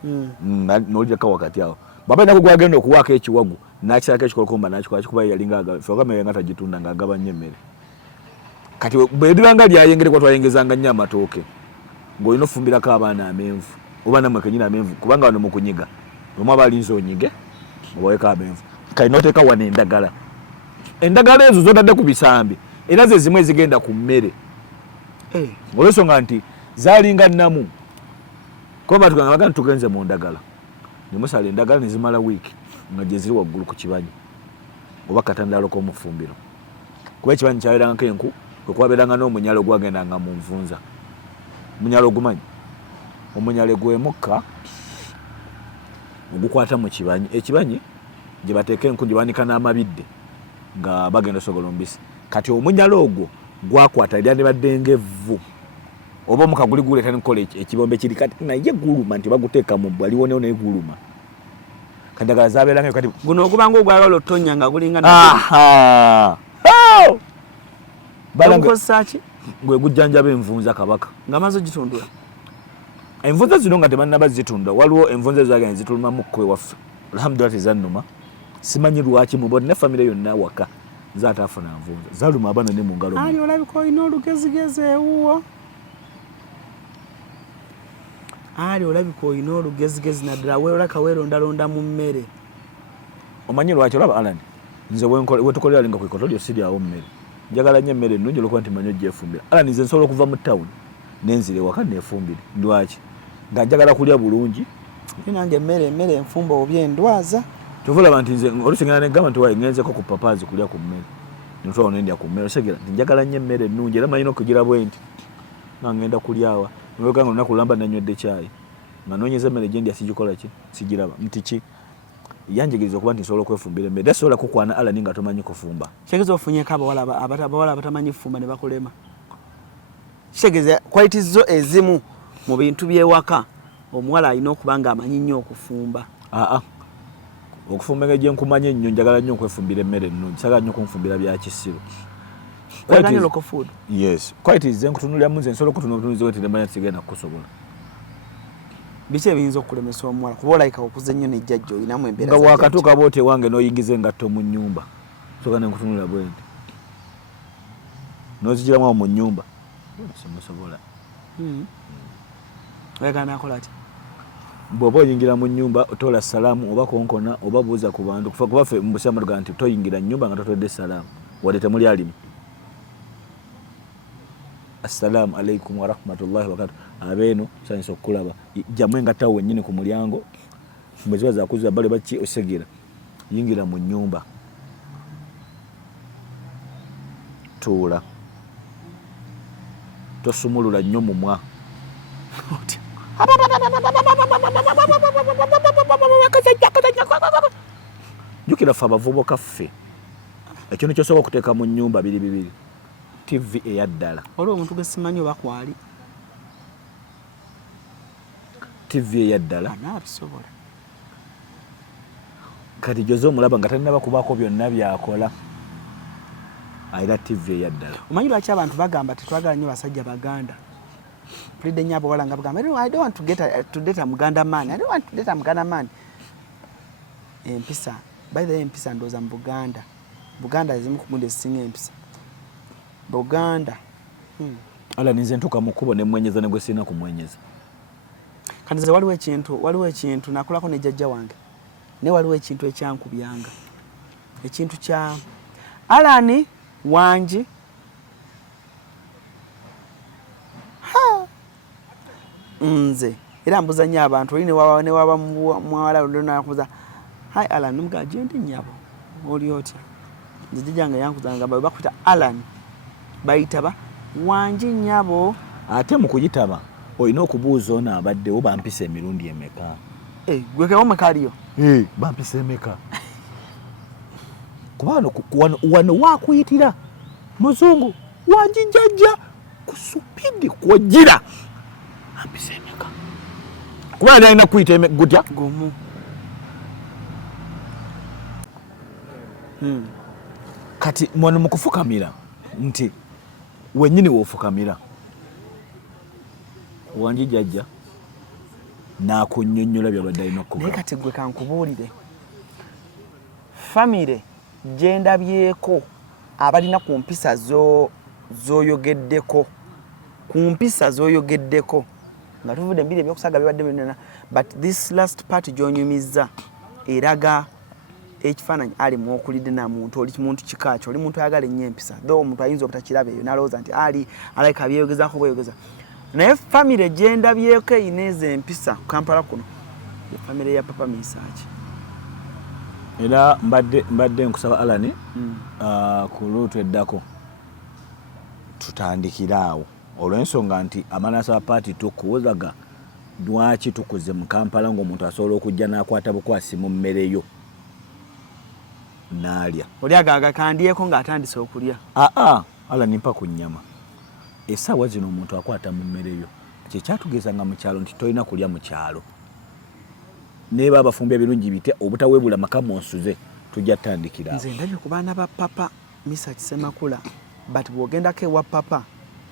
n'olijako wakati awo baba nako gwagenda okuwaako ekiwagu n'akisako ekikolokomba n'akikola kikuba yalinga fekame nga tagitunda ng'agaba nnyo emmere kati bwedibanga lyayengerekwa twayengezanga nnyo amatooke ng'olina ofumbirako abaana amenvu oba namwe kenyina amenvu kubanga wano mukunyiga omu aba alinza onyige obaweko amenvu kati n'oteeka wano endagala ezo zotadde ku bisambi era ze zimu ezigenda ku mmere olw'ensonga nti zaalinga nnamu kuba batukanga baganda tugenze mu ndagala ne musala endagala ne zimala wiiki nga gye ziri waggulu ku kibanyi oba katandalo k'omufumbiro kuba ekibanyi kyabeerangako enku kwe kwabeeranga n'omunyalo gwagendanga mu nvunza omunyalo ogumanyi omunyalo gwemukka ogukwata mu kibanyi ekibanyi gye bateeka enku gye banika n'amabidde nga bagenda osogola omubisi kati omunyalo ogwo gwakwata lyandibadde ng'evvu oba omuka guli guleeta nekukola ekibombe kiri kati naye guluma nti baguteeka mu bbwa liwonewo naye guluma kandagala zabeerangayo kati guno ogubanga ogwagala otonya nga gulinga balankozaki gwe gujjanjaba envunza kabaka nga maze ogitundula envunza zino nga tebannaba zitunda waliwo envunza zagenda zitulumamu kwe waffe alhamdulillah tezannuma simanyi lwaki mubona ne famire yonna waka zaataafuna nvunza zaluma abaana ne mu ngalo ali olabika olina olugezigezi ewuwo ali olabika olina olugezigezi naddala weolaka weerondalonda mu mmere omanyi lwaki olaba Alan nze wetukolera linga ku ikoto lyo siryawo mmere njagala nnyo emmere ennungi olwokuba nti manyi ogyefumbira Alan nze nsobola okuva mu tawuni nenzire ewaka neefumbire lwaki nga njagala kulya bulungi nange emmere enfumba oba endwaza kyovulaba nti nze olusengera negamba nti waye ngenzeko ku papaazi kulya ku mmere nitwawo nendya ku mmere osegera nti njagala nnyo emmere ennungi era manyina okugira bwe nti nga ngenda kulyawa nolwekanga olunaku lulamba nanywedde kyayi nga noonyeza emmere gyendya sigikola ki sigiraba nti ki yanjigiriza okuba nti nsobola okwefumbira emmere era sobola kukwana Alani nga tomanyi kufumba kitegeeza ofunyeko abawala abatamanyi kufumba ne bakulema kitegeeza kwalitizo ezimu mu bintu by'ewaka omuwala alina okuba nga amanyi nnyo okufumba okufumba nga gyenkumanya ennyo njagala nnyo okwefumbira emmere ennungi sagala nnyo okunfumbira bya kisibo yes quite ze nkutunuliramu nze nsobola okutunuliza wetire manya tisigenda kukusobola biki ebiyinza okulemesa omuwala kuba olayika okuza ennyo nejjajja olinamu embeera nga wakatuuka bwoti ewange n'oyingiza engatto mu nnyumba soka nenkutunulira bwe nti n'ozigiramu awo mu nnyumba simusobola oyagala nakola ati bw'oba oyingira mu nnyumba otola salaamu oba konkona oba buuza ku bantu kuba ffe mu busiramu tugaa nti toyingira nnyumba nga totodde salaamu wadde temuli alimu assalaamu alaikum warahmatullahi wabarakatuh abeeno sanyisa okukulaba jamu engattawo wennyini ku mulyango bwe ziba zakuziba bale baki osegera yingira mu nnyumba tuula tosumulula nnyo mumwa jukira ffe abavubuka ffe ekintu kyosobola okuteeka mu nnyumba bibiri TV eyaddala olwo omuntu gesimanyi oba kwali TV eyaddala anaabisobola kati Jose omulaba nga talina bakubaako byonna byakola ayina TV eyaddala omanyi lwaki abantu bagamba tetwagala nnyo basajja baganda tulidde nnyo abawala nga bagamba I don't want to date a Muganda man. I don't want to date a Muganda man. Empisa by the empisa ndooza mu Buganda ezimu ku gundi ezisinga empisa Buganda ala ninze ntuka mu kkubo ne mwenyeza ne gwe sirina kumwenyeza kati nze waliwo ekintu nakolako ne jjajja wange ne waliwo ekintu ekyankubyanga ekintu kya Alani Wanji nze era mbuza nnyo abantu oli ne waba mwawala nakubuza hai Alan mga gyendi nnyabo oli otya nze jjajjange yankuzanga bakuta Alan bayitaba Wanji nnyabo ate mu kuyitaba olina okubuuza ono abaddewo bampisa emirundi emeka gwekewo mekaliyo bampisa emeka kuba wano wakuyitira muzungu Wanji jjajja kusupidi kwojira ambisemeka kuba alina kuyita gutya gumu kati mwana mukufukamira nti wenyini wofukamira wanji jajja nakunyonnyola byabadde alina okukola. Naye kati gwe kankubuulire famire gye ndabyeko abalina ku mpisa z'oyogeddeko nga tuvudde mbiri ebyokusaga bibadde byonna, but this last part gy'onyumizza eraga ekifaananyi ali mwokulidde na muntu oli muntu kikakyo oli muntu ayagala ennyo empisa though omuntu ayinza obutakiraba eyo n'alowooza nti ali alayika byeyogezaako bweyogeza, naye famire gye ndabyeko eyina ezo empisa ku Kampala kuno ye famire ya Papa Misaaki. Era mbadde nkusaba Alani ku luutu eddako tutandikiraawo olw'ensonga nti amanasa paati tukuwozaga lwaki tukuze mu Kampala ng'omuntu asobola okujja n'akwata bukwasi mu mmereyo n'alya. Oli agakandyeko ng'atandise okulya. Alani mpa ku nnyama. Essaawa zino omuntu akwata mu mmereyo kyekyatugezanga mu kyalo nti tolina kulya mu kyalo. Neba abafumbi ebirungi bite obutaweebula makamu onsuze tujja tandikira. Nze ndabye ku baana ba Papa Misaaki Ssemakula but bw'ogendako ewa Papa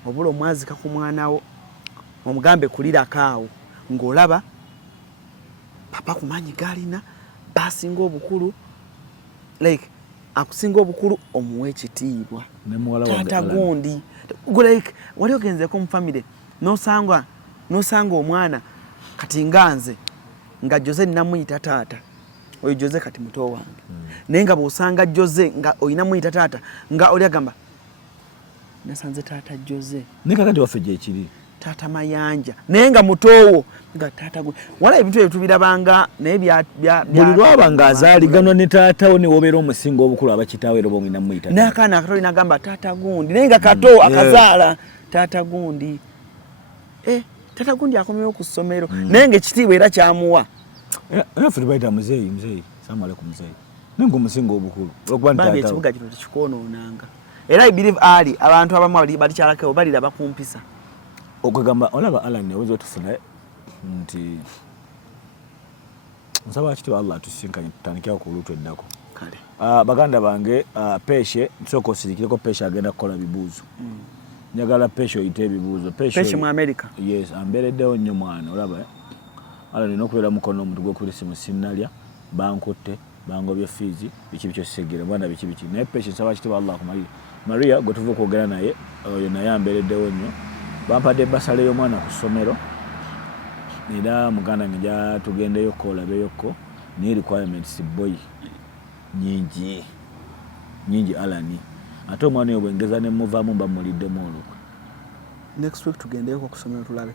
obula omwazika ku mwanawo omugambe kulirako awo ng'olaba Papa ku maanyi g'alina basinga obukulu like akusinga obukulu omuwa ekitiibwa taata gundi like wali ogenzeko mu famire nosanga omwana kati nganze nga Jose namuyita taata oyo Jose kati muto wange naye nga bw'osanga Jose nga oyina muyita taata nga oli agamba nasanze taata Jose ne kakati waffe gye kiri taata Mayanja naye nga mutowo nga taata gwe wala ebintu ebyo tubirabanga naye buli lwaba nga azaaliganwa ne taatawo ne wobeera omusinga obukulu abakitaawe era bomwina muyita n'akaana akato olina gamba taata gundi naye nga kato akazaala taata gundi taata gundi akomyewo ku ssomero naye ng'ekitiibwa era kyamuwa ffe tubayita muzeeyi samale ku muzeeyi naye ng'omusinga obukulu olwokuba nti ekibuga kino tekikwonoonanga era I believe ali abantu abamu balikyalako baliraba ku mpisa okugamba olaba Alani oweza otufuna nti nsaba kitibwa Allah atusinkanye tutandikira ku luutu eddako kale baganda bange peshe nsooka osirikireko peshe agenda kukola bibuuzo njagala peshe oyite ebibuuzo peshe mu America yes ambeereddewo nnyo mwana olaba Alani n'okubeera mukono omuntu gw'okubirisi mu sinnalya bankutte bangobye fiizi biki kyosegere mwana biki naye peshe nsaba kitibwa Allah kumalira Maria gwe tuva okwogera naye oyo naye ambeereddewo nnyo bampadde basale y'omwana ku ssomero era muganda nge gyatugendeyo kolabeyoko naye requirements boy nyingi Alani ate omwana oyo bwengeza ne muvaamu mba muliddemu olukwe next week tugendeyo ku ssomero tulabe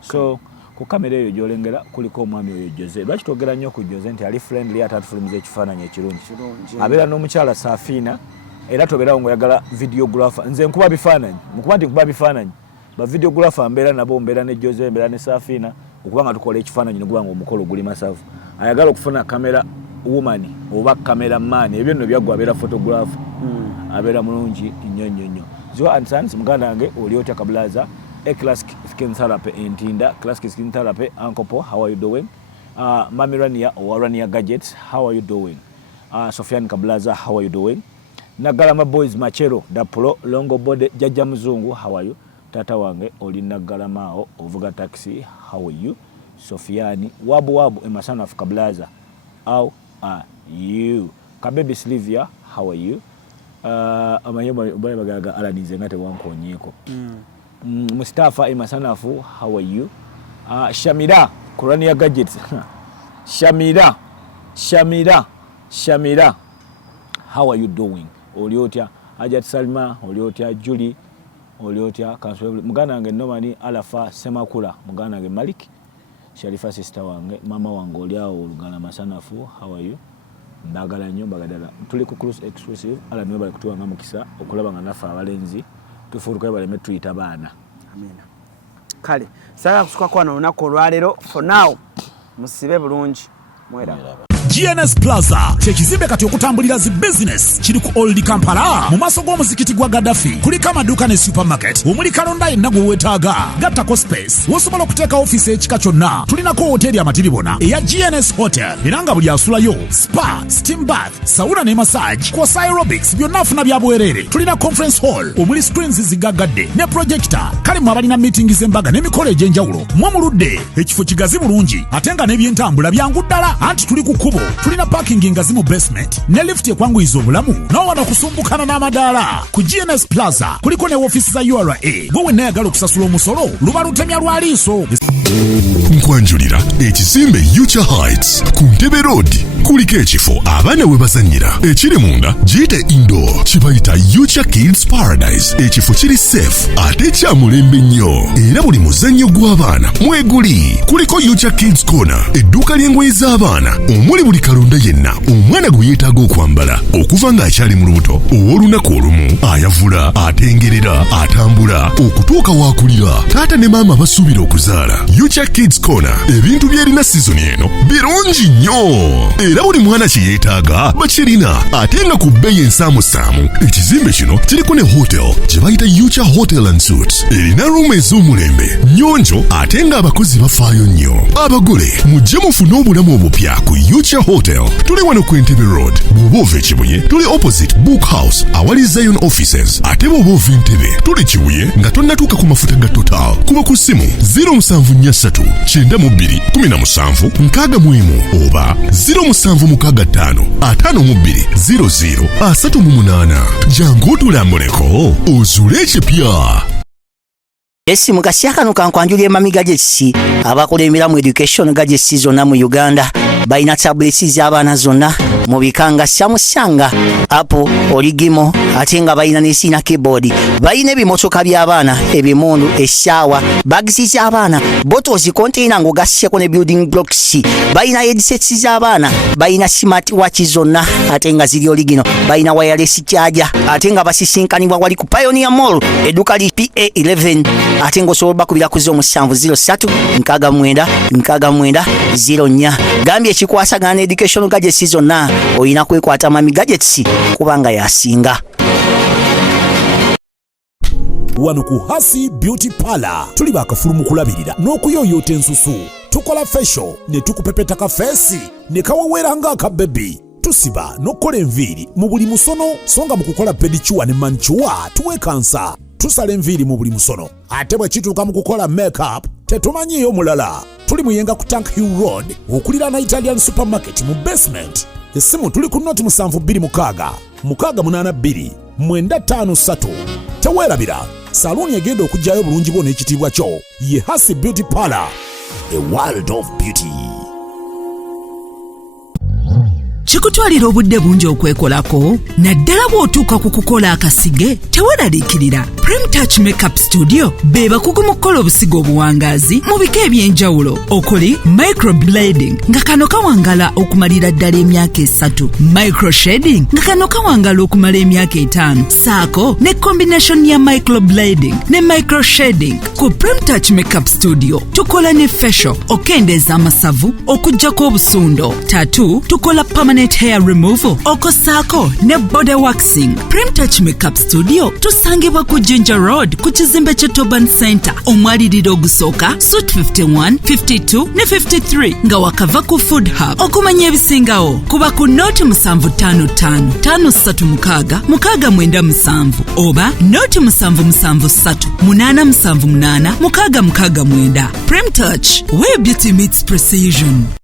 so ku kamera eyo gyolengera kuliko omwami oyo Jose lwaki twogera nnyo ku Jose nti ali friendly ate atufulumiza ekifaananyi ekirungi abeera n'omukyala Safiina era tobeerawo ng'oyagala videographer nze nkuba bifaananyi mukuba nti nkuba bifaananyi ba videographer mbeera nabo mbeera ne Jose mbeera ne Safiina okuba nga tukola ekifaananyi noguba nga omukolo guli masavu ayagala okufuna kamera woman oba kamera man ebyo nno byaggwa abeera photographer abeera mulungi nnyo ziwa ansans muganda wange oli otya Kabulaza classic skin therapy entinda classic skin therapy Uncle Paul, how are you doing Mami Rania or Rania Gadgets, how are you doing Sofian Kabulaza, how are you doing Nagalama Boys Machero Dapolo Longo Bode Jaja Mzungu, how are you Tata wange oli Nagalamao ovuga taxi, how are you Sofiani wabu emasana of Kabulaza, how are you Kabebi Silvia, how are you amayema bagaga alanize ngate wankonyeko Mustafa Emasanafu, how are you Shamira Kurania Gadgets Shamira how are you doing Oliotya Ajat Salma Oliotya Julie Oliotya Kanswebule muganda wange nomani Alafa Semakula muganda wange Malik Sharifa sister wange mama wange oliawo olugana masanafu how are you ndagala nnyo bagadala tuli ku cruise exclusive ala niwe bali kutuwanga mukisa okulaba nga nafa abalenzi tufuruka baleme tuyita baana amina kale sala kusuka kwa na lunaku olwaleero for now musibe bulungi mwera GNS Plaza kyekizimbe kati okutambulira zi business kiri ku Old Kampala mu maaso g'omuzikiti gwa Gaddafi kuliko amaduuka ne supermarket omuli kalonda yenna gwe weetaaga. Gattako space wosobola okuteeka ofiisi ekika kyonna. Tulinako hoteri amatiribona eya GNS Hotel era nga buli asulayo spa, steam bath, sauna ne massage kw'ossa aerobics byonna afuna bya bwerere. Tulina conference hall omuli screens zigaggadde ne projector. Kale mwe abalina meeting z'embaga n'emikolo egy'enjawulo mwe muludde ekifo kigazi bulungi ate nga n'ebyentambula byangu ddala anti tuli ku kkubo. Tulina parking ngazi mu basement ne lift ekwanguyiza obulamu n'owano kusumbukana n'amadaala. Ku GNS Plaza kuliko ne woofiisi za URA gwe wenna ayagala okusasula omusolo luba lutemya lwa liiso. Nkwanjulira ekizimbe Yucha Heights ku Ntebe Road kuliko ekifo abaana we bazannyira ekiri munda giyite indoor kibayita Yucha Kids Paradise. Ekifo kiri safe ate kya mulembe nnyo era buli muzannyo gw'abaana mweguli. Kuliko Yucha Kids Corner edduuka ly'engoye z'abaana omuli buli kalonda yenna omwana gwe yeetaaga okwambala okuva ng'akyali mu lubuto ow'olunaku olumu ayavula atengerera atambula okutuuka waakulira taata ne maama basuubira okuzaala. Yucha Kids Corner ebintu by'erina sizoni eno birungi nnyo era buli mwana kye yeetaaga bakirina ate nga ku bbeeyi ensaamusaamu. Ekizimbe kino kiriko ne hotel gye bayita Yucha Hotel and Suites erina ruumu ez'omulembe nnyonjo ate nga abakozi bafaayo nnyo. Abagole mujje mufune obulamu obupya ku Yucha Hotel. Tuli wano ku Entebbe Road. Bw'oba ova Kibuye tuli opposite Book House awali Zion Offices. Ate bw'oba ova Entebbe tuli Kibuye nga tonnatuuka ku mafuta ga Total. Kuba ku ssimu 0743 92 17 61 oba 0765 52 00 38. Jangu otulambuleko ozuule ekipya. Esi mukasya kano kankwanjulira emami gadgetsi abakola emiramu education gadgetsi zonna mu Uganda balina tablets z'abaana zonna mu bikanga Samsung, Apple, Origimo ate nga balina n'esina keyboard. Balina ebimotoka by'abaana ebimundu, essaawa, bags z'abaana, bottles, container ng'ogasseko ne building blocks. Balina headsets z'abaana, balina smart watch zonna ate nga ziri Origino. Balina wireless charger ate nga basisinkanibwa wali ku Pioneer Mall edduuka li PA11 ate ng'osobola bakubira ku 0703 69 69 04. Gambye ekikwasagana ne education gadgets zonna oyina kwekwata mami gadgets kubanga yasinga. Wano ku Hasi Beauty Parlor tuli bakafulu mu kulabirira n'okuyooyoota ensusu. Tukola facial ne tukupepeta ka face ne kawawera ng'aka baby. Tusiba n'okukola enviiri mu buli musono songa mu kukola pedicure ne manicure tuwekansa. Tusala enviiri mu buli musono ate bwe kituuka mu kukola makeup tetumanyiyo mulala. Tuli muyenga ku Tank Hill Road okulira na Italian Supermarket mu basement. Essimu tuli ku noti 72 682 953. Teweerabira saluni egenda okujjayo bulungi bwo n'ekitiibwa kyo ye Hasi Beauty Parlor, a world of beauty. Kikutwalira obudde bungi okwekolako naddala bw'otuuka ku kukola akasige teweeraliikirira. Prem Touch Makeup Studio be bakugu mu kukola obusigo obuwangaazi mu bika eby'enjawulo okuli microblading nga kano kawangala okumalira ddala emyaka 3, microshading nga kano kawangala okumala emyaka 5, saako ne combination ya microblading ne microshading. Ku Prem Touch Makeup Studio tukola ne facial okendeeza amasavu okuggyako obusundo, tattoo tukola permanent hair removal okosaako ne body waxing. Prem Touch Makeup Studio tusangibwa ku Ginger Road ku kizimbe kya Toban Center omwaliriro ogusooka Suite 51, 52 ne 53 nga wakava ku Food Hub. Okumanya ebisingawo kuba ku noti 755 536 697 oba noti 773 878 669. Prem Touch, where beauty meets precision.